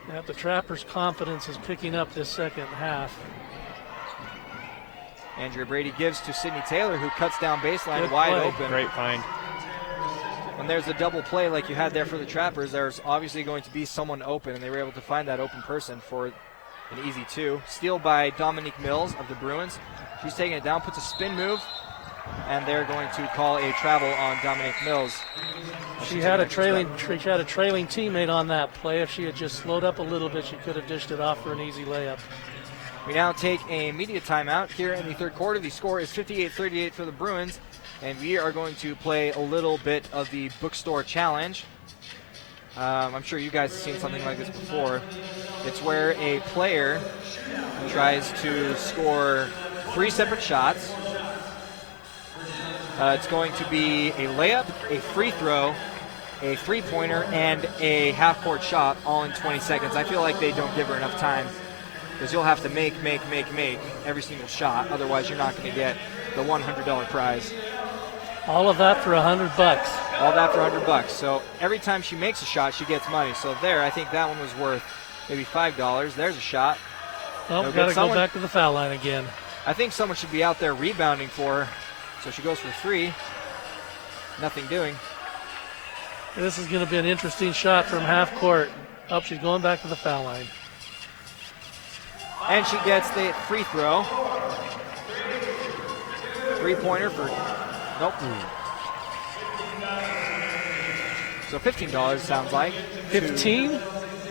Yeah, the Trappers' confidence is picking up this second half. Andrea Brady gives to Sydney Taylor, who cuts down baseline Good wide play. open. Great find. When there's a double play like you had there for the Trappers, there's obviously going to be someone open, and they were able to find that open person for an easy two. Steal by Dominique Mills of the Bruins. She's taking it down, puts a spin move, and they're going to call a travel on Dominique Mills. She had a trailing teammate on that play. If she had just slowed up a little bit, she could have dished it off for an easy layup. We now take a media timeout here in the third quarter. The score is 58-38 for the Bruins, and we are going to play a little bit of the bookstore challenge. I'm sure you guys have seen something like this before. It's where a player tries to score 3 separate shots. It's going to be a layup, a free throw, a three-pointer, and a half-court shot all in 20 seconds. I feel like they don't give her enough time because you'll have to make every single shot. Otherwise, you're not going to get the $100 prize. All of that for $100. All that for $100. So every time she makes a shot, she gets money. So there, I think that one was worth maybe $5. There's a shot. Oh, No got good. to go back to the foul line again. I think someone should be out there rebounding for her. So she goes for 3. Nothing doing. This is going to be an interesting shot from half court. Oh, she's going back to the foul line. And she gets the free throw. 3-pointer for, nope. So $15 sounds like. 15?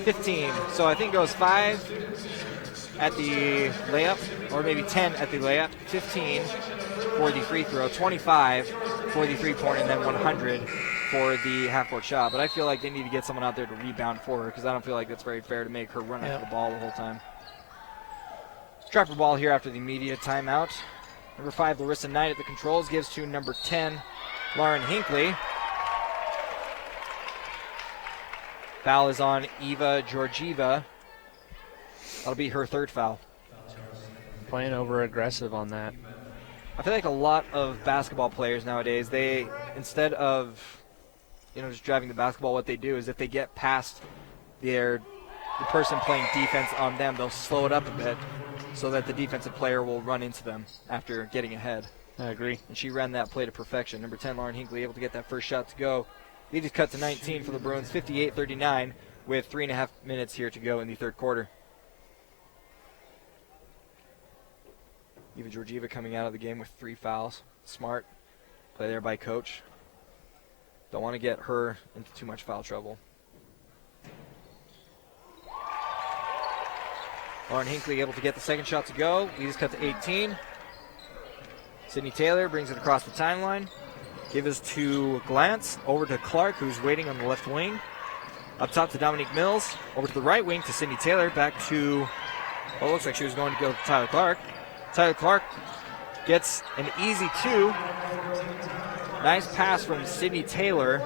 15. So I think it goes 5 at the layup, or maybe 10 at the layup, 15 for the free throw, 25 for the 3-pointer, and then 100 for the half-court shot. But I feel like they need to get someone out there to rebound for her, because I don't feel like that's very fair to make her run after the ball the whole time. Trapper ball here after the media timeout. Number 5, Larissa Knight at the controls, gives to number 10, Lauren Hinckley. Foul is on Eva Georgieva. That'll be her 3rd foul. Playing over aggressive on that. I feel like a lot of basketball players nowadays, they, instead of, just driving the basketball, what they do is if they get past the person playing defense on them, they'll slow it up a bit so that the defensive player will run into them after getting ahead. I agree. And she ran that play to perfection. Number 10, Lauren Hinckley, able to get that first shot to go. Lead is cut to 19 for the Bruins, 58-39, with 3.5 minutes here to go in the 3rd quarter. Eva Georgieva coming out of the game with 3 fouls. Smart play there by coach. Don't want to get her into too much foul trouble. Lauren Hinckley able to get the second shot to go. Lead is cut to 18. Sydney Taylor brings it across the timeline. Give us to Glantz, over to Clark, who's waiting on the left wing. Up top to Dominique Mills, over to the right wing to Sydney Taylor, back to, well, it looks like she was going to go to Tyler Clark. Tyler Clark gets an easy 2. Nice pass from Sydney Taylor,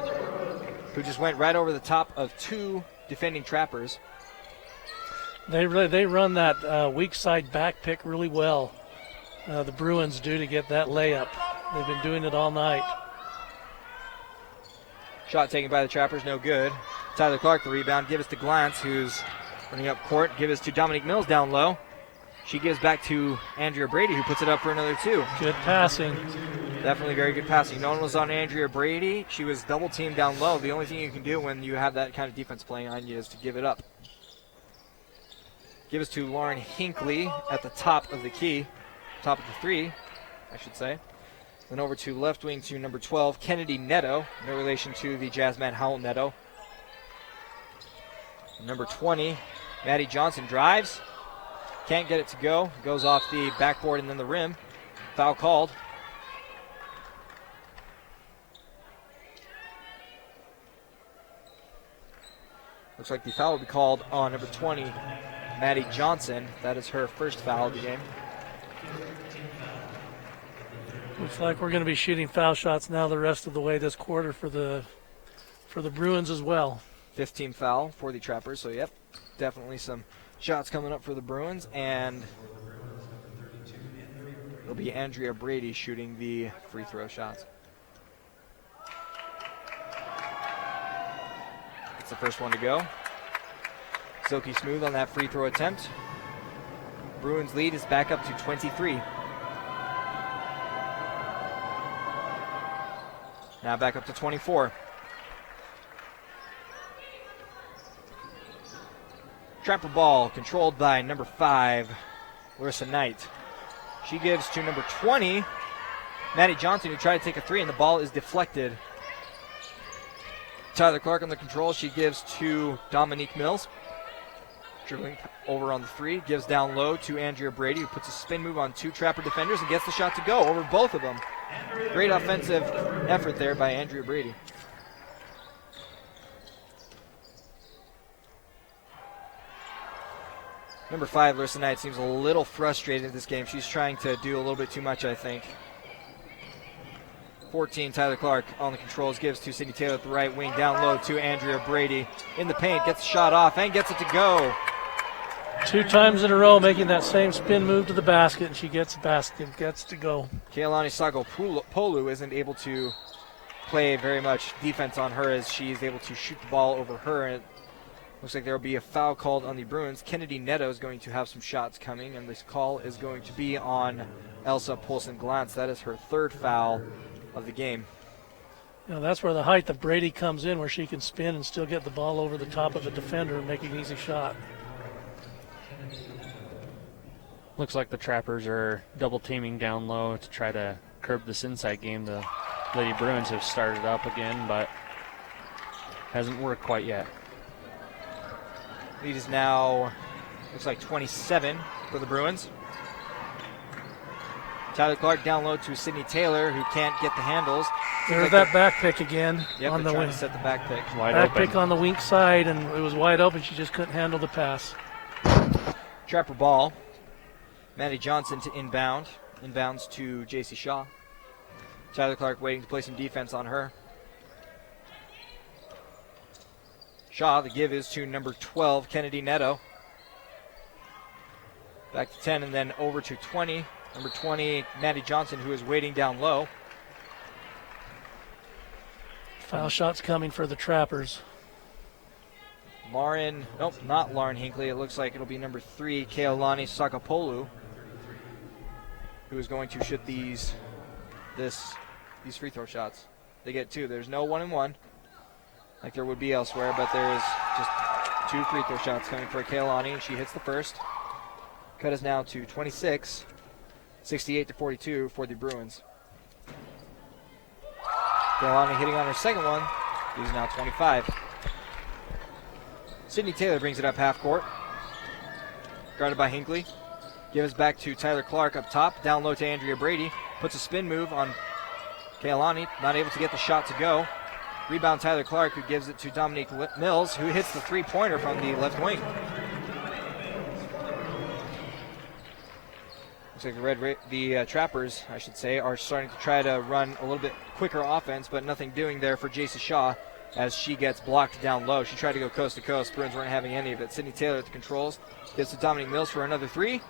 who just went right over the top of 2 defending Trappers. They run that weak side back pick really well. The Bruins do to get that layup. They've been doing it all night. Shot taken by the Trappers, no good. Tyler Clark the rebound, give us to Glantz, who's running up court. Give us to Dominique Mills down low. She gives back to Andrea Brady, who puts it up for another 2. Good passing. Definitely very good passing. No one was on Andrea Brady. She was double teamed down low. The only thing you can do when you have that kind of defense playing on you is to give it up. Give us to Lauren Hinckley at the top of the key. Top of the 3, I should say. Then over to left wing to number 12, Kennedy Neto. No relation to the Jazzman Howell Neto. Number 20, Maddie Johnson drives. Can't get it to go. Goes off the backboard and then the rim. Foul called. Looks like the foul will be called on number 20, Maddie Johnson. That is her first foul of the game. Looks like we're going to be shooting foul shots now the rest of the way this quarter for the Bruins as well. 15 foul for the Trappers, so yep, definitely some shots coming up for the Bruins, and it'll be Andrea Brady shooting the free throw shots. It's the first one to go. Silky smooth on that free throw attempt. Bruins lead is back up to 23. Now back up to 24. Trapper ball controlled by number 5, Larissa Knight. She gives to number 20, Maddie Johnson, who tried to take a 3, and the ball is deflected. Tyler Clark on the control. She gives to Dominique Mills. Dribbling over on the 3, gives down low to Andrea Brady, who puts a spin move on 2 Trapper defenders and gets the shot to go over both of them. Great offensive effort there by Andrea Brady. Number 5, Larissa Knight, seems a little frustrated in this game. She's trying to do a little bit too much, I think. 14, Tyler Clark on the controls, gives to Sydney Taylor at the right wing, down low to Andrea Brady. In the paint, gets the shot off and gets it to go. 2 times in a row making that same spin move to the basket, and she gets the basket, gets to go. Keilani Sagopolu isn't able to play very much defense on her as she's able to shoot the ball over her. And Looks like there will be a foul called on the Bruins. Kennedy Neto is going to have some shots coming, and this call is going to be on Elsa Polson-Glantz. That is her third foul of the game. You know, that's where the height of Brady comes in, where she can spin and still get the ball over the top of a defender and make an easy shot. Looks like the Trappers are double teaming down low to try to curb this inside game. The Lady Bruins have started up again, but hasn't worked quite yet. Lead is now, looks like 27 for the Bruins. Tyler Clark down low to Sydney Taylor, who can't get the handles. There's that back pick again Yep, on they're the trying wing. to set the back pick. Wide Back open. pick on the wing side, and it was wide open. She just couldn't handle the pass. Trapper ball. Maddie Johnson to inbound. Inbounds to J.C. Shaw. Tyler Clark waiting to play some defense on her. Shaw, the give is to number 12, Kennedy Neto. Back to 10 and then over to 20. Number 20, Maddie Johnson, who is waiting down low. Foul shots coming for the Trappers. Lauren, nope, not Lauren Hinckley. It looks like it'll be number 3, Keolani Sakapolu, who is going to shoot these free throw shots. They get 2. There's no 1-and-1 like there would be elsewhere, but there is just 2 free throw shots coming for Keolani, and she hits the first. Cut is now to 26, 68-42 for the Bruins. Keolani hitting on her second one. She's now 25. Sydney Taylor brings it up half court. Guarded by Hinckley. Gives back to Tyler Clark up top. Down low to Andrea Brady. Puts a spin move on Keolani. Not able to get the shot to go. Rebound Tyler Clark, who gives it to Dominique Mills, who hits the three-pointer from the left wing. Looks like the Trappers, I should say, are starting to try to run a little bit quicker offense, but nothing doing there for J.C. Shaw as she gets blocked down low. She tried to go coast to coast. Bruins weren't having any of it. Sydney Taylor at the controls. Gives to Dominique Mills for another 3.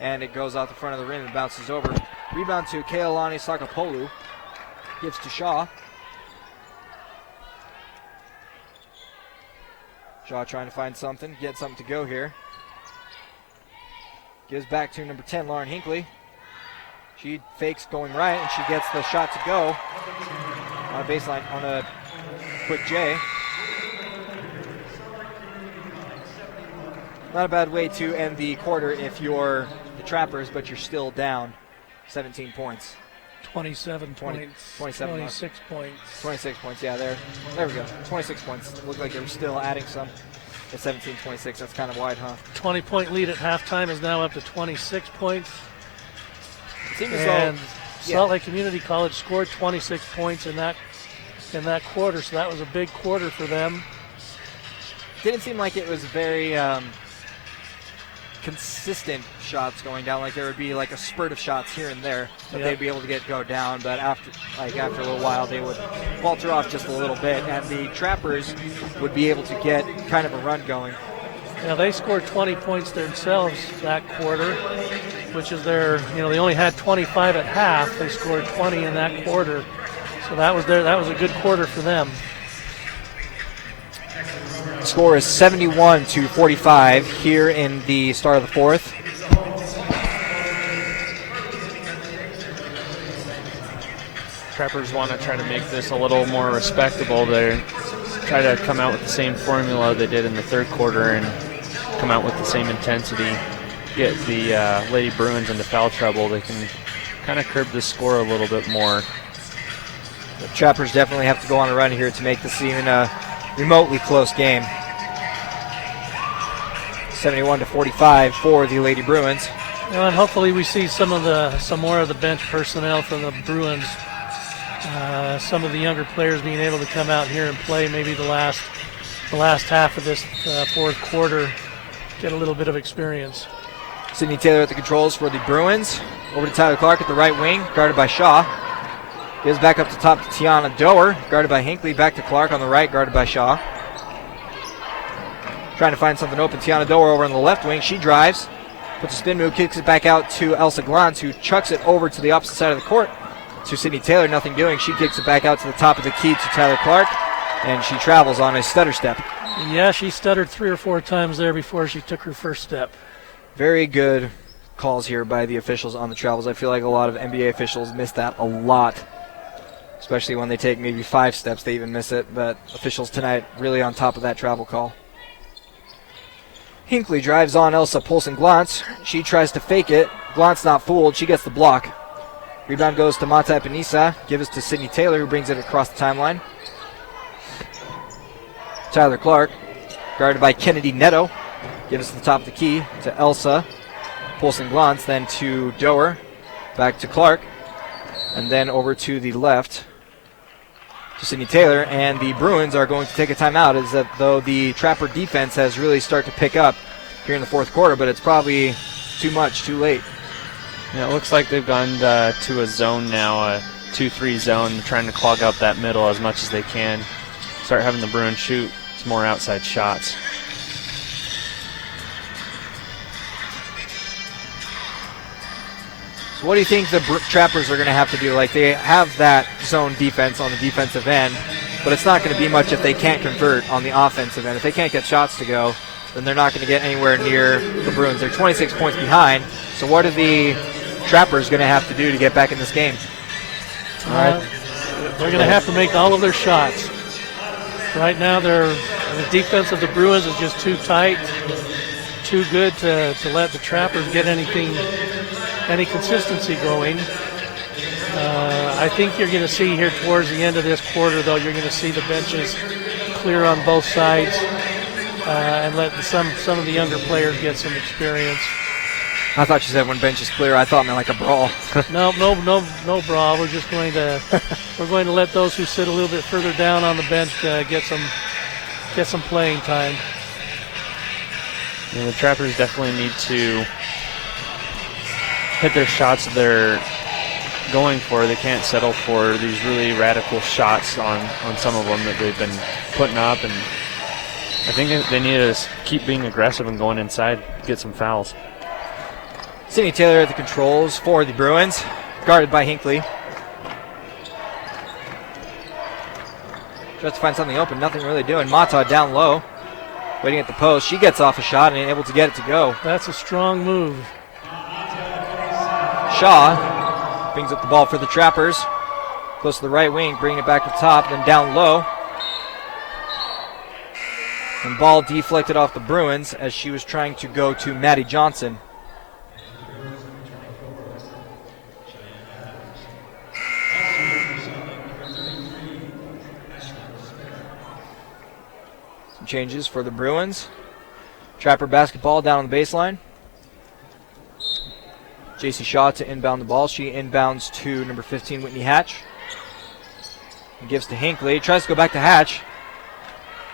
And it goes out the front of the rim and bounces over. Rebound to Keolani Sakapolu. Gives to Shaw. Shaw trying to find something, get something to go here. Gives back to number 10, Lauren Hinckley. She fakes going right, and she gets the shot to go on a baseline, on a quick J. Not a bad way to end the quarter if you're the Trappers, but you're still down 17 points. 27 20 points. 27 26 points. 26 points, yeah, there we go. 26 points. Looked like they were still adding some at 17-26. That's kind of wide, huh? 20-point lead at halftime is now up to 26 points. It seems as And though, Salt Lake Community College scored 26 points in that quarter, so that was a big quarter for them. didn't seem like it was very consistent shots going down. Like there would be like a spurt of shots here and there that Yep. they'd be able to go down, but after a little while they would falter off just a little bit, and the Trappers would be able to get kind of a run going. Now they scored 20 points themselves that quarter, which is they only had 25 at half. They scored 20 in that quarter, so that was a good quarter for them. Score is 71-45 here in the start of the fourth. Trappers want to try to make this a little more respectable. They try to come out with the same formula they did in the third quarter and come out with the same intensity. Get the Lady Bruins into foul trouble. They can kind of curb the score a little bit more. The Trappers definitely have to go on a run here to make this even a remotely close game. 71-45 for the Lady Bruins. And hopefully we see some more of the bench personnel from the Bruins. Some of the younger players being able to come out here and play maybe the last half of this fourth quarter, get a little bit of experience. Sydney Taylor at the controls for the Bruins. Over to Tyler Clark at the right wing, guarded by Shaw. Gives back up to top to Tiana Doer, guarded by Hinckley. Back to Clark on the right, guarded by Shaw. Trying to find something open. Tiana Doer over on the left wing. She drives, puts a spin move, kicks it back out to Elsa Glantz, who chucks it over to the opposite side of the court to Sydney Taylor. Nothing doing. She kicks it back out to the top of the key to Tyler Clark, and she travels on a stutter step. Yeah, she stuttered 3 or 4 times there before she took her first step. Very good calls here by the officials on the travels. I feel like a lot of NBA officials miss that a lot, especially when they take maybe 5 steps, they even miss it. But officials tonight really on top of that travel call. Hinckley drives on Elsa Polson-Glantz. She tries to fake it. Glantz not fooled. She gets the block. Rebound goes to Mata Epenisa. Gives it to Sydney Taylor, who brings it across the timeline. Tyler Clark, guarded by Kennedy Neto. Gives it to the top of the key to Elsa Polson-Glantz, then to Doer. Back to Clark. And then over to the left to Sydney Taylor. And the Bruins are going to take a timeout, as that though the Trapper defense has really started to pick up here in the fourth quarter, but it's probably too much, too late. Yeah, it looks like they've gone to a zone now, a 2-3 zone, trying to clog up that middle as much as they can. Start having the Bruins shoot some more outside shots. So what do you think the Trappers are going to have to do? Like, they have that zone defense on the defensive end, but it's not going to be much if they can't convert on the offensive end. If they can't get shots to go, then they're not going to get anywhere near the Bruins. They're 26 points behind. So what are the Trappers going to have to do to get back in this game? They're going to have to make all of their shots. Right now, the defense of the Bruins is just too tight, too good to let the Trappers get any consistency going. I think you're going to see here towards the end of this quarter, though, you're going to see the benches clear on both sides and let some of the younger players get some experience. I thought you said when bench is clear. I thought it meant like a brawl. No brawl. We're just going to let those who sit a little bit further down on the bench get some playing time. Yeah, the Trappers definitely need to hit their shots they're going for. They can't settle for these really radical shots on some of them that they've been putting up, and I think they need to keep being aggressive and going inside to get some fouls. Sydney Taylor at the controls for the Bruins, guarded by Hinckley. Tries to find something open, nothing really doing. Mata down low, waiting at the post. She gets off a shot and able to get it to go. That's a strong move. Shaw brings up the ball for the Trappers. Goes to the right wing, bringing it back to the top, then down low. And ball deflected off the Bruins as she was trying to go to Maddie Johnson. Some changes for the Bruins. Trapper basketball down on the baseline. JC Shaw to inbound the ball. She inbounds to number 15, Whitney Hatch. And gives to Hinckley. Tries to go back to Hatch.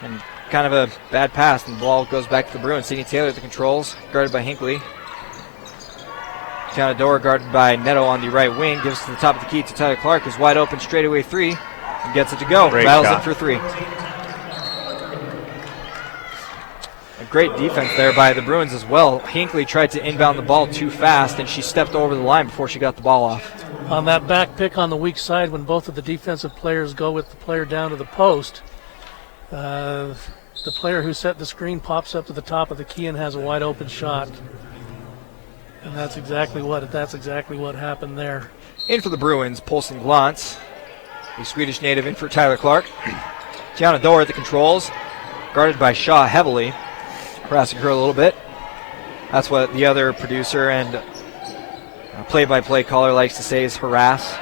And kind of a bad pass, and the ball goes back to the Bruins. Sydney Taylor at the controls, guarded by Hinckley. Tiana Doer guarded by Neto on the right wing. Gives to the top of the key to Tyler Clark, who's wide open straightaway three. And gets it to go. Great Battles shot. in for three. A great defense there by the Bruins as well. Hinckley tried to inbound the ball too fast, and she stepped over the line before she got the ball off. On that back pick on the weak side, when both of the defensive players go with the player down to the post, the player who set the screen pops up to the top of the key and has a wide open shot. And that's exactly what happened there. In for the Bruins, Polson-Glantz, the Swedish native, in for Tyler Clark. Tiana Doer at the controls, guarded by Shaw heavily, harassing her a little bit. That's what the other producer and play-by-play caller likes to say is harass.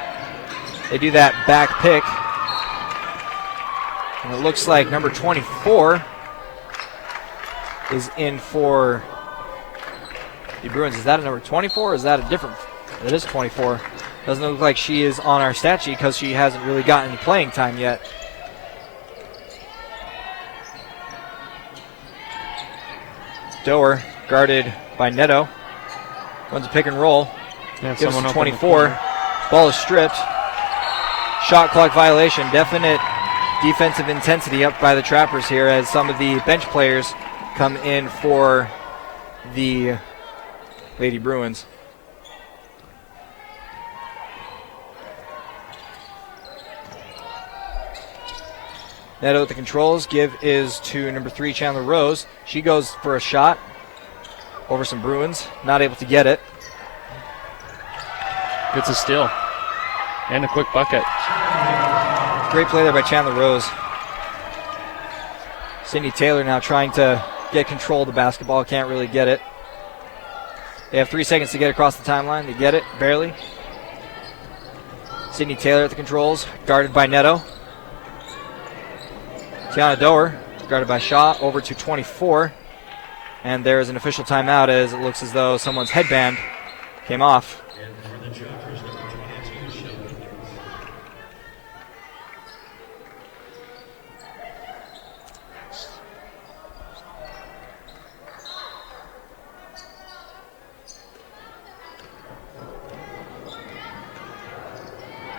They do that back pick. And it looks like number 24 is in for the Bruins. Is that a number 24 or is that a different? It is 24. Doesn't look like she is on our stat sheet because she hasn't really gotten any playing time yet. Doer guarded by Neto. Runs a pick and roll. Yeah, Gives someone to open the 24. corner. Ball is stripped. Shot clock violation. Definite defensive intensity up by the Trappers here as some of the bench players come in for the Lady Bruins. Neto at the controls. Give is to number 3, Chandler Rose. She goes for a shot over some Bruins. Not able to get it. Gets a steal and a quick bucket. Great play there by Chandler Rose. Sydney Taylor now trying to get control of the basketball. Can't really get it. They have 3 seconds to get across the timeline. They get it, barely. Sydney Taylor at the controls, guarded by Neto. Tiana Doer, guarded by Shaw, over to 24. And there's an official timeout as it looks as though someone's headband came off.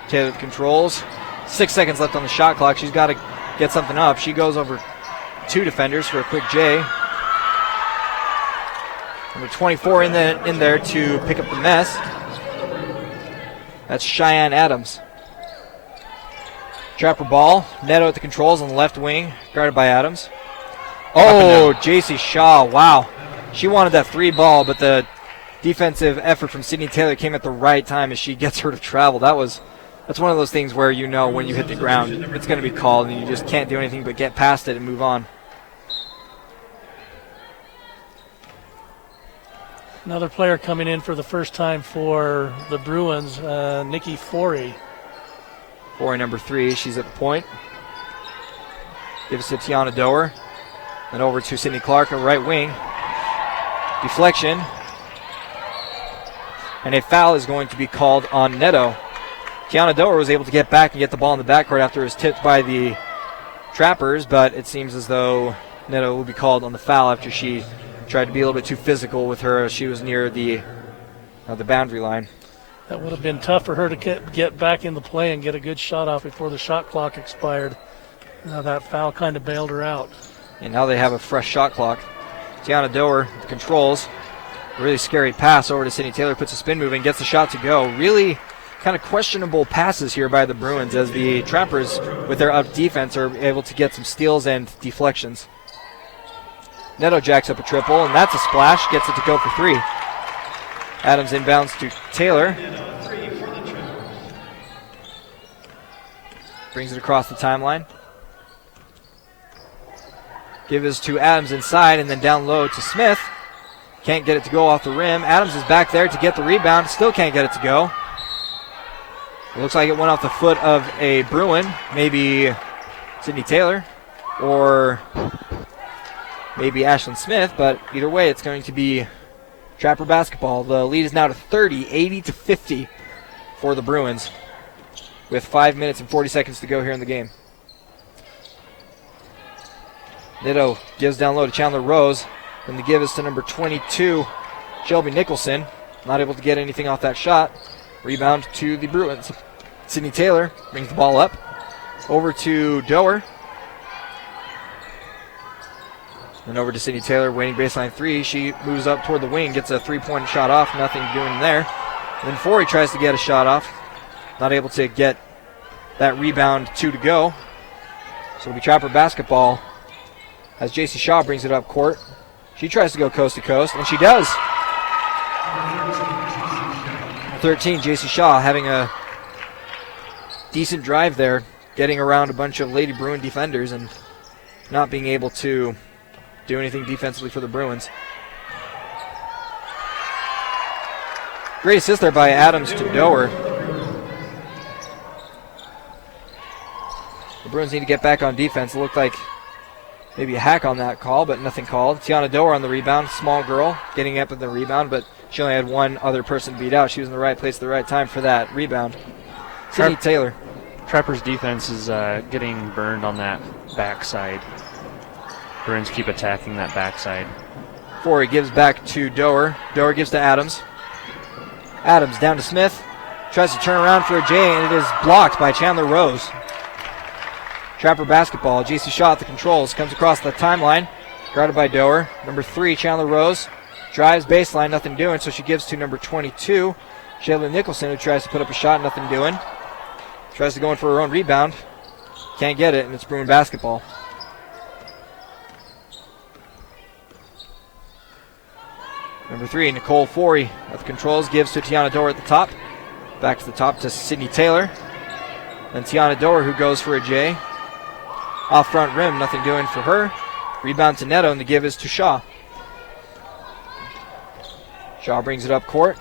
Taylor controls. 6 seconds left on the shot clock. She's got to get something up. She goes over 2 defenders for a quick J. Number 24 in there to pick up the mess. That's Cheyenne Adams. Trapper ball. Neto at the controls on the left wing, guarded by Adams. Oh, JC Shaw. Wow. She wanted that 3 ball, but the defensive effort from Sydney Taylor came at the right time as she gets her to travel. That's one of those things where you know when you hit the ground, it's going to be called, and you just can't do anything but get past it and move on. Another player coming in for the first time for the Bruins, Nikki Forey. Forey, number 3, she's at the point. Gives it to Tiana Doer. Then over to Sydney Clark, a right wing. Deflection. And a foul is going to be called on Neto. Tiana Doer was able to get back and get the ball in the backcourt after it was tipped by the Trappers, but it seems as though Neto will be called on the foul after she tried to be a little bit too physical with her as she was near the boundary line. That would have been tough for her to get back in the play and get a good shot off before the shot clock expired. That foul kind of bailed her out. And now they have a fresh shot clock. Tiana Doer, the controls. A really scary pass over to Sydney Taylor, puts a spin move and gets the shot to go. Really kind of questionable passes here by the Bruins as the Trappers, with their up defense, are able to get some steals and deflections. Neto jacks up a triple, and that's a splash. Gets it to go for 3. Adams inbounds to Taylor. Brings it across the timeline. Give is to Adams inside, and then down low to Smith. Can't get it to go off the rim. Adams is back there to get the rebound. Still can't get it to go. It looks like it went off the foot of a Bruin, maybe Sydney Taylor, or maybe Ashlyn Smith, but either way, it's going to be Trapper basketball. The lead is now to 30, 80-50 for the Bruins, with 5 minutes and 40 seconds to go here in the game. Neto gives down low to Chandler Rose, and the give is to number 22, Shelby Nicholson. Not able to get anything off that shot. Rebound to the Bruins. Sydney Taylor brings the ball up. Over to Doer. And over to Sydney Taylor, waiting baseline 3. She moves up toward the wing, gets a 3-point shot off. Nothing doing there. And then Forey tries to get a shot off. Not able to get that rebound 2 to go. So it'll be Trapper basketball as JC Shaw brings it up court. She tries to go coast to coast, and she does. 13, JC Shaw having a decent drive there, getting around a bunch of Lady Bruin defenders and not being able to do anything defensively for the Bruins. Great assist there by Adams to Doer. The Bruins need to get back on defense. It looked like maybe a hack on that call, but nothing called. Tiana Doer on the rebound, small girl, getting up at the rebound, but she only had one other person beat out. She was in the right place at the right time for that rebound. Sydney Taylor. Trapper's defense is getting burned on that backside. Bruins keep attacking that backside. Forey gives back to Doer. Doer gives to Adams. Adams down to Smith. Tries to turn around for a J, and it is blocked by Chandler Rose. Trapper basketball. JC Shaw at the controls. Comes across the timeline. Guarded by Doer. Number 3, Chandler Rose. Drives baseline, nothing doing, so she gives to number 22, Shelby Nicholson, who tries to put up a shot, nothing doing. Tries to go in for her own rebound. Can't get it, and it's Bruin basketball. Number 3, Nicole Forey at the controls, gives to Tiana Doer at the top. Back to the top to Sydney Taylor. Then Tiana Doer, who goes for a J. Off front rim, nothing doing for her. Rebound to Neto, and the give is to Shaw. Shaw brings it up court.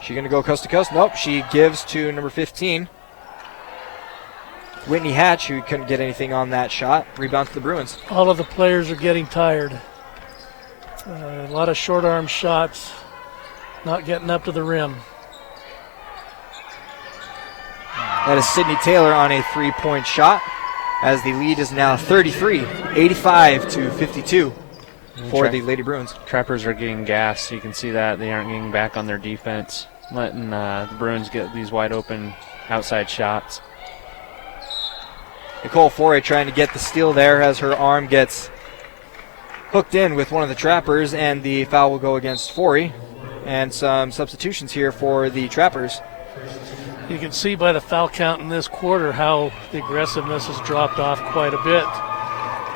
She going to go coast to coast? Nope, she gives to number 15. Whitney Hatch, who couldn't get anything on that shot. Rebound to the Bruins. All of the players are getting tired. A lot of short arm shots, not getting up to the rim. That is Sydney Taylor on a 3-point shot, as the lead is now 33, 85-52 for the Lady Bruins. Trappers are getting gassed. You can see that. They aren't getting back on their defense, letting the Bruins get these wide open outside shots. Nicole Forey trying to get the steal there as her arm gets hooked in with one of the Trappers, and the foul will go against Forey. And some substitutions here for the Trappers. You can see by the foul count in this quarter how the aggressiveness has dropped off quite a bit.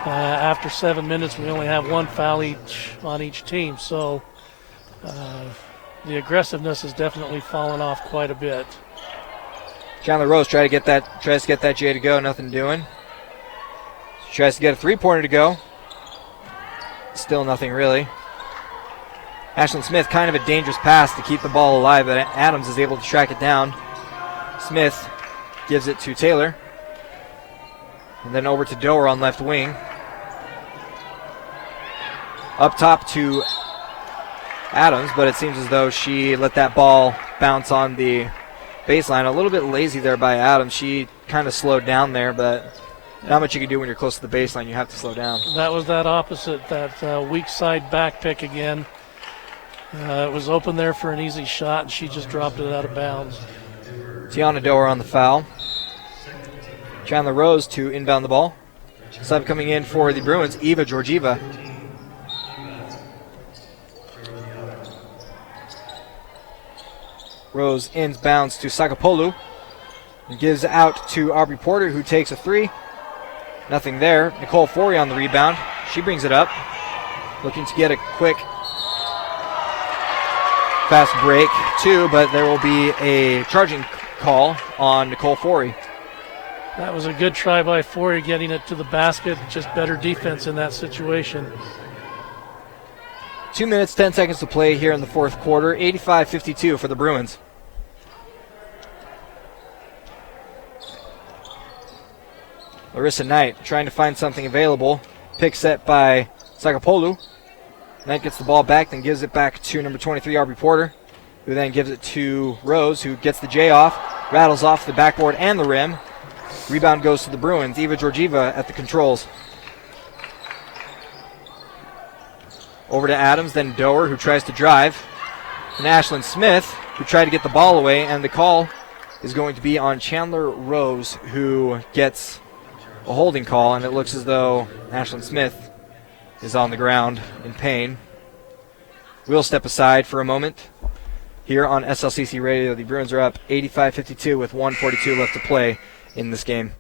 After 7 minutes, we only have one foul each on each team, so the aggressiveness has definitely fallen off quite a bit. Chandler Rose tries to get that J to go, nothing doing. She tries to get a 3-pointer to go. Still nothing really. Ashlyn Smith, kind of a dangerous pass to keep the ball alive, but Adams is able to track it down. Smith gives it to Taylor. And then over to Doer on left wing. Up top to Adams, but it seems as though she let that ball bounce on the baseline. A little bit lazy there by Adams. She kind of slowed down there, but not much you can do when you're close to the baseline. You have to slow down. That was that opposite, that weak side back pick again. It was open there for an easy shot, and she just dropped it out of bounds. Tiana Doer on the foul. Chandler Rose to inbound the ball. Sub coming in for the Bruins, Eva Georgieva. Rose inbounds to Sakapolu and gives out to Aubrey Porter, who takes a 3. Nothing there. Nicole Forey on the rebound. She brings it up. Looking to get a quick fast break too, but there will be a charging call on Nicole Forey. That was a good try by Forey getting it to the basket. Just better defense in that situation. 2 minutes, 10 seconds to play here in the fourth quarter. 85-52 for the Bruins. Larissa Knight trying to find something available. Pick set by Sakapolu. Knight gets the ball back, then gives it back to number 23, Aubrey Porter, who then gives it to Rose, who gets the J off, rattles off the backboard and the rim. Rebound goes to the Bruins. Eva Georgieva at the controls. Over to Adams, then Doer, who tries to drive. And Ashlyn Smith, who tried to get the ball away, and the call is going to be on Chandler Rose, who gets a holding call, and it looks as though Ashlyn Smith is on the ground in pain. We'll step aside for a moment. Here on SLCC Radio, the Bruins are up 85-52 with 1:42 left to play in this game.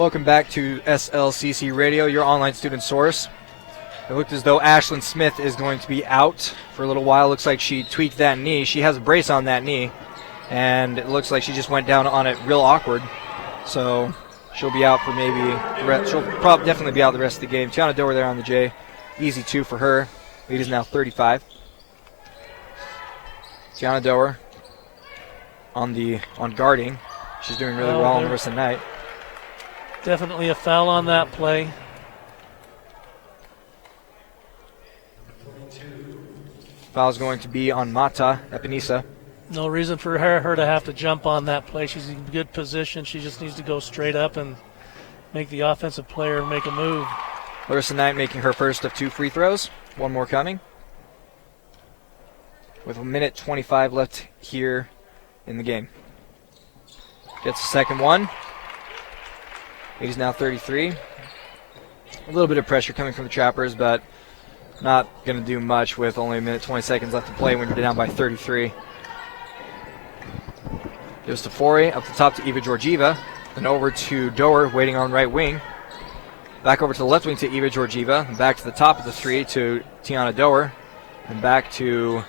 Welcome back to SLCC Radio, your online student source. It looked as though Ashlyn Smith is going to be out for a little while. Looks like she tweaked that knee. She has a brace on that knee, and it looks like she just went down on it real awkward. So she'll be out for she'll probably definitely be out the rest of the game. Tiana Dower there on the J. Easy 2 for her. Lead is now 35. Tiana Dower on guarding. She's doing really well on the rest of the night. Definitely a foul on that play. Foul is going to be on Mata Epinesa. No reason for her to have to jump on that play. She's in good position. She just needs to go straight up and make the offensive player make a move. Larissa Knight making her first of 2 free throws. One more coming. With 1:25 left here in the game. Gets the second one. It is now 33. A little bit of pressure coming from the Trappers, but not going to do much with only 1:20 left to play when you're down by 33. Goes to Foray, up the top to Eva Georgieva, then over to Dower, waiting on right wing. Back over to the left wing to Eva Georgieva, and back to the top of the 3 to Tiana Dower, and back to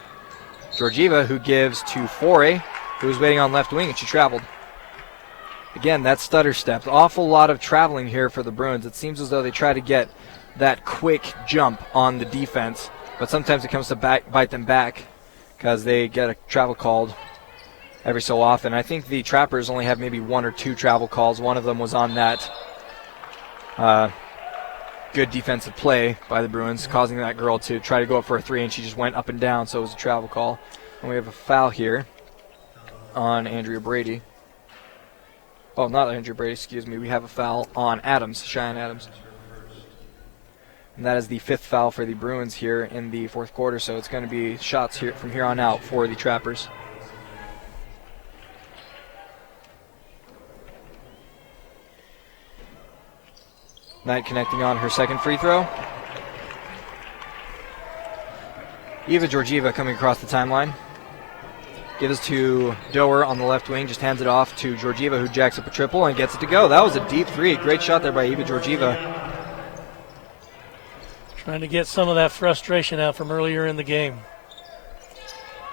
Georgieva, who gives to Foray, who was waiting on left wing, and she traveled. Again, that stutter step. Awful lot of traveling here for the Bruins. It seems as though they try to get that quick jump on the defense, but sometimes it comes to bite them back because they get a travel called every so often. I think the Trappers only have maybe 1 or 2 travel calls. One of them was on that good defensive play by the Bruins, causing that girl to try to go up for a 3, and she just went up and down, so it was a travel call. And we have a foul here on Andrea Brady. Oh, not Andrea Brady, excuse me. We have a foul on Adams, Cheyenne Adams. And that is the 5th foul for the Bruins here in the 4th quarter, so it's going to be shots here from here on out for the Trappers. Knight connecting on her second free throw. Eva Georgieva coming across the timeline. Gives to Dower on the left wing, just hands it off to Georgieva, who jacks up a triple and gets it to go. That was a deep 3. Great shot there by Eva Georgieva. Trying to get some of that frustration out from earlier in the game.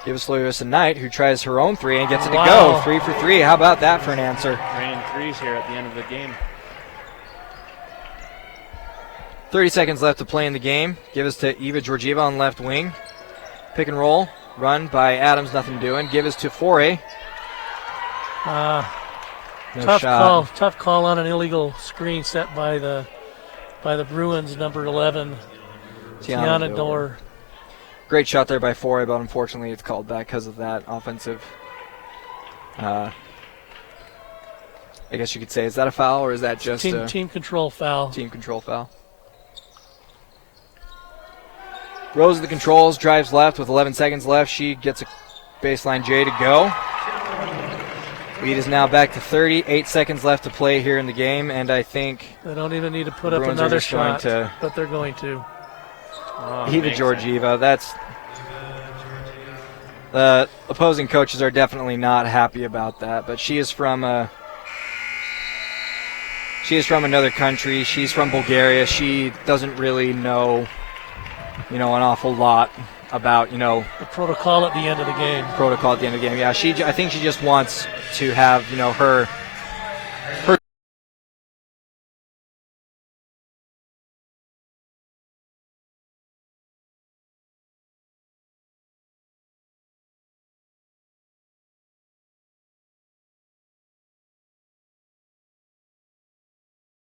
Gives Larissa Knight, who tries her own 3 and gets it to go. 3 for 3. How about that for an answer? Raining threes here at the end of the game. 30 seconds left to play in the game. Give us to Eva Georgieva on left wing. Pick and roll. Run by Adams, nothing doing. Give us to Foray. No shot. Tough call on an illegal screen set by the Bruins, number 11, Tiana Dower. Great shot there by Foray, but unfortunately it's called back because of that offensive. I guess you could say, is that a foul or is that just team control foul? Team control foul. Rose of the controls, drives left with 11 seconds left. She gets a baseline J to go. Lead is now back to 30. 8 seconds left to play here in the game, and I think they don't even need to put up Bruins another shot, but they're going to. Eva Georgieva, that's the opposing coaches are definitely not happy about that, but she is from another country. She's from Bulgaria. She doesn't really know an awful lot about, the protocol at the end of the game. Yeah, I think she just wants to have, her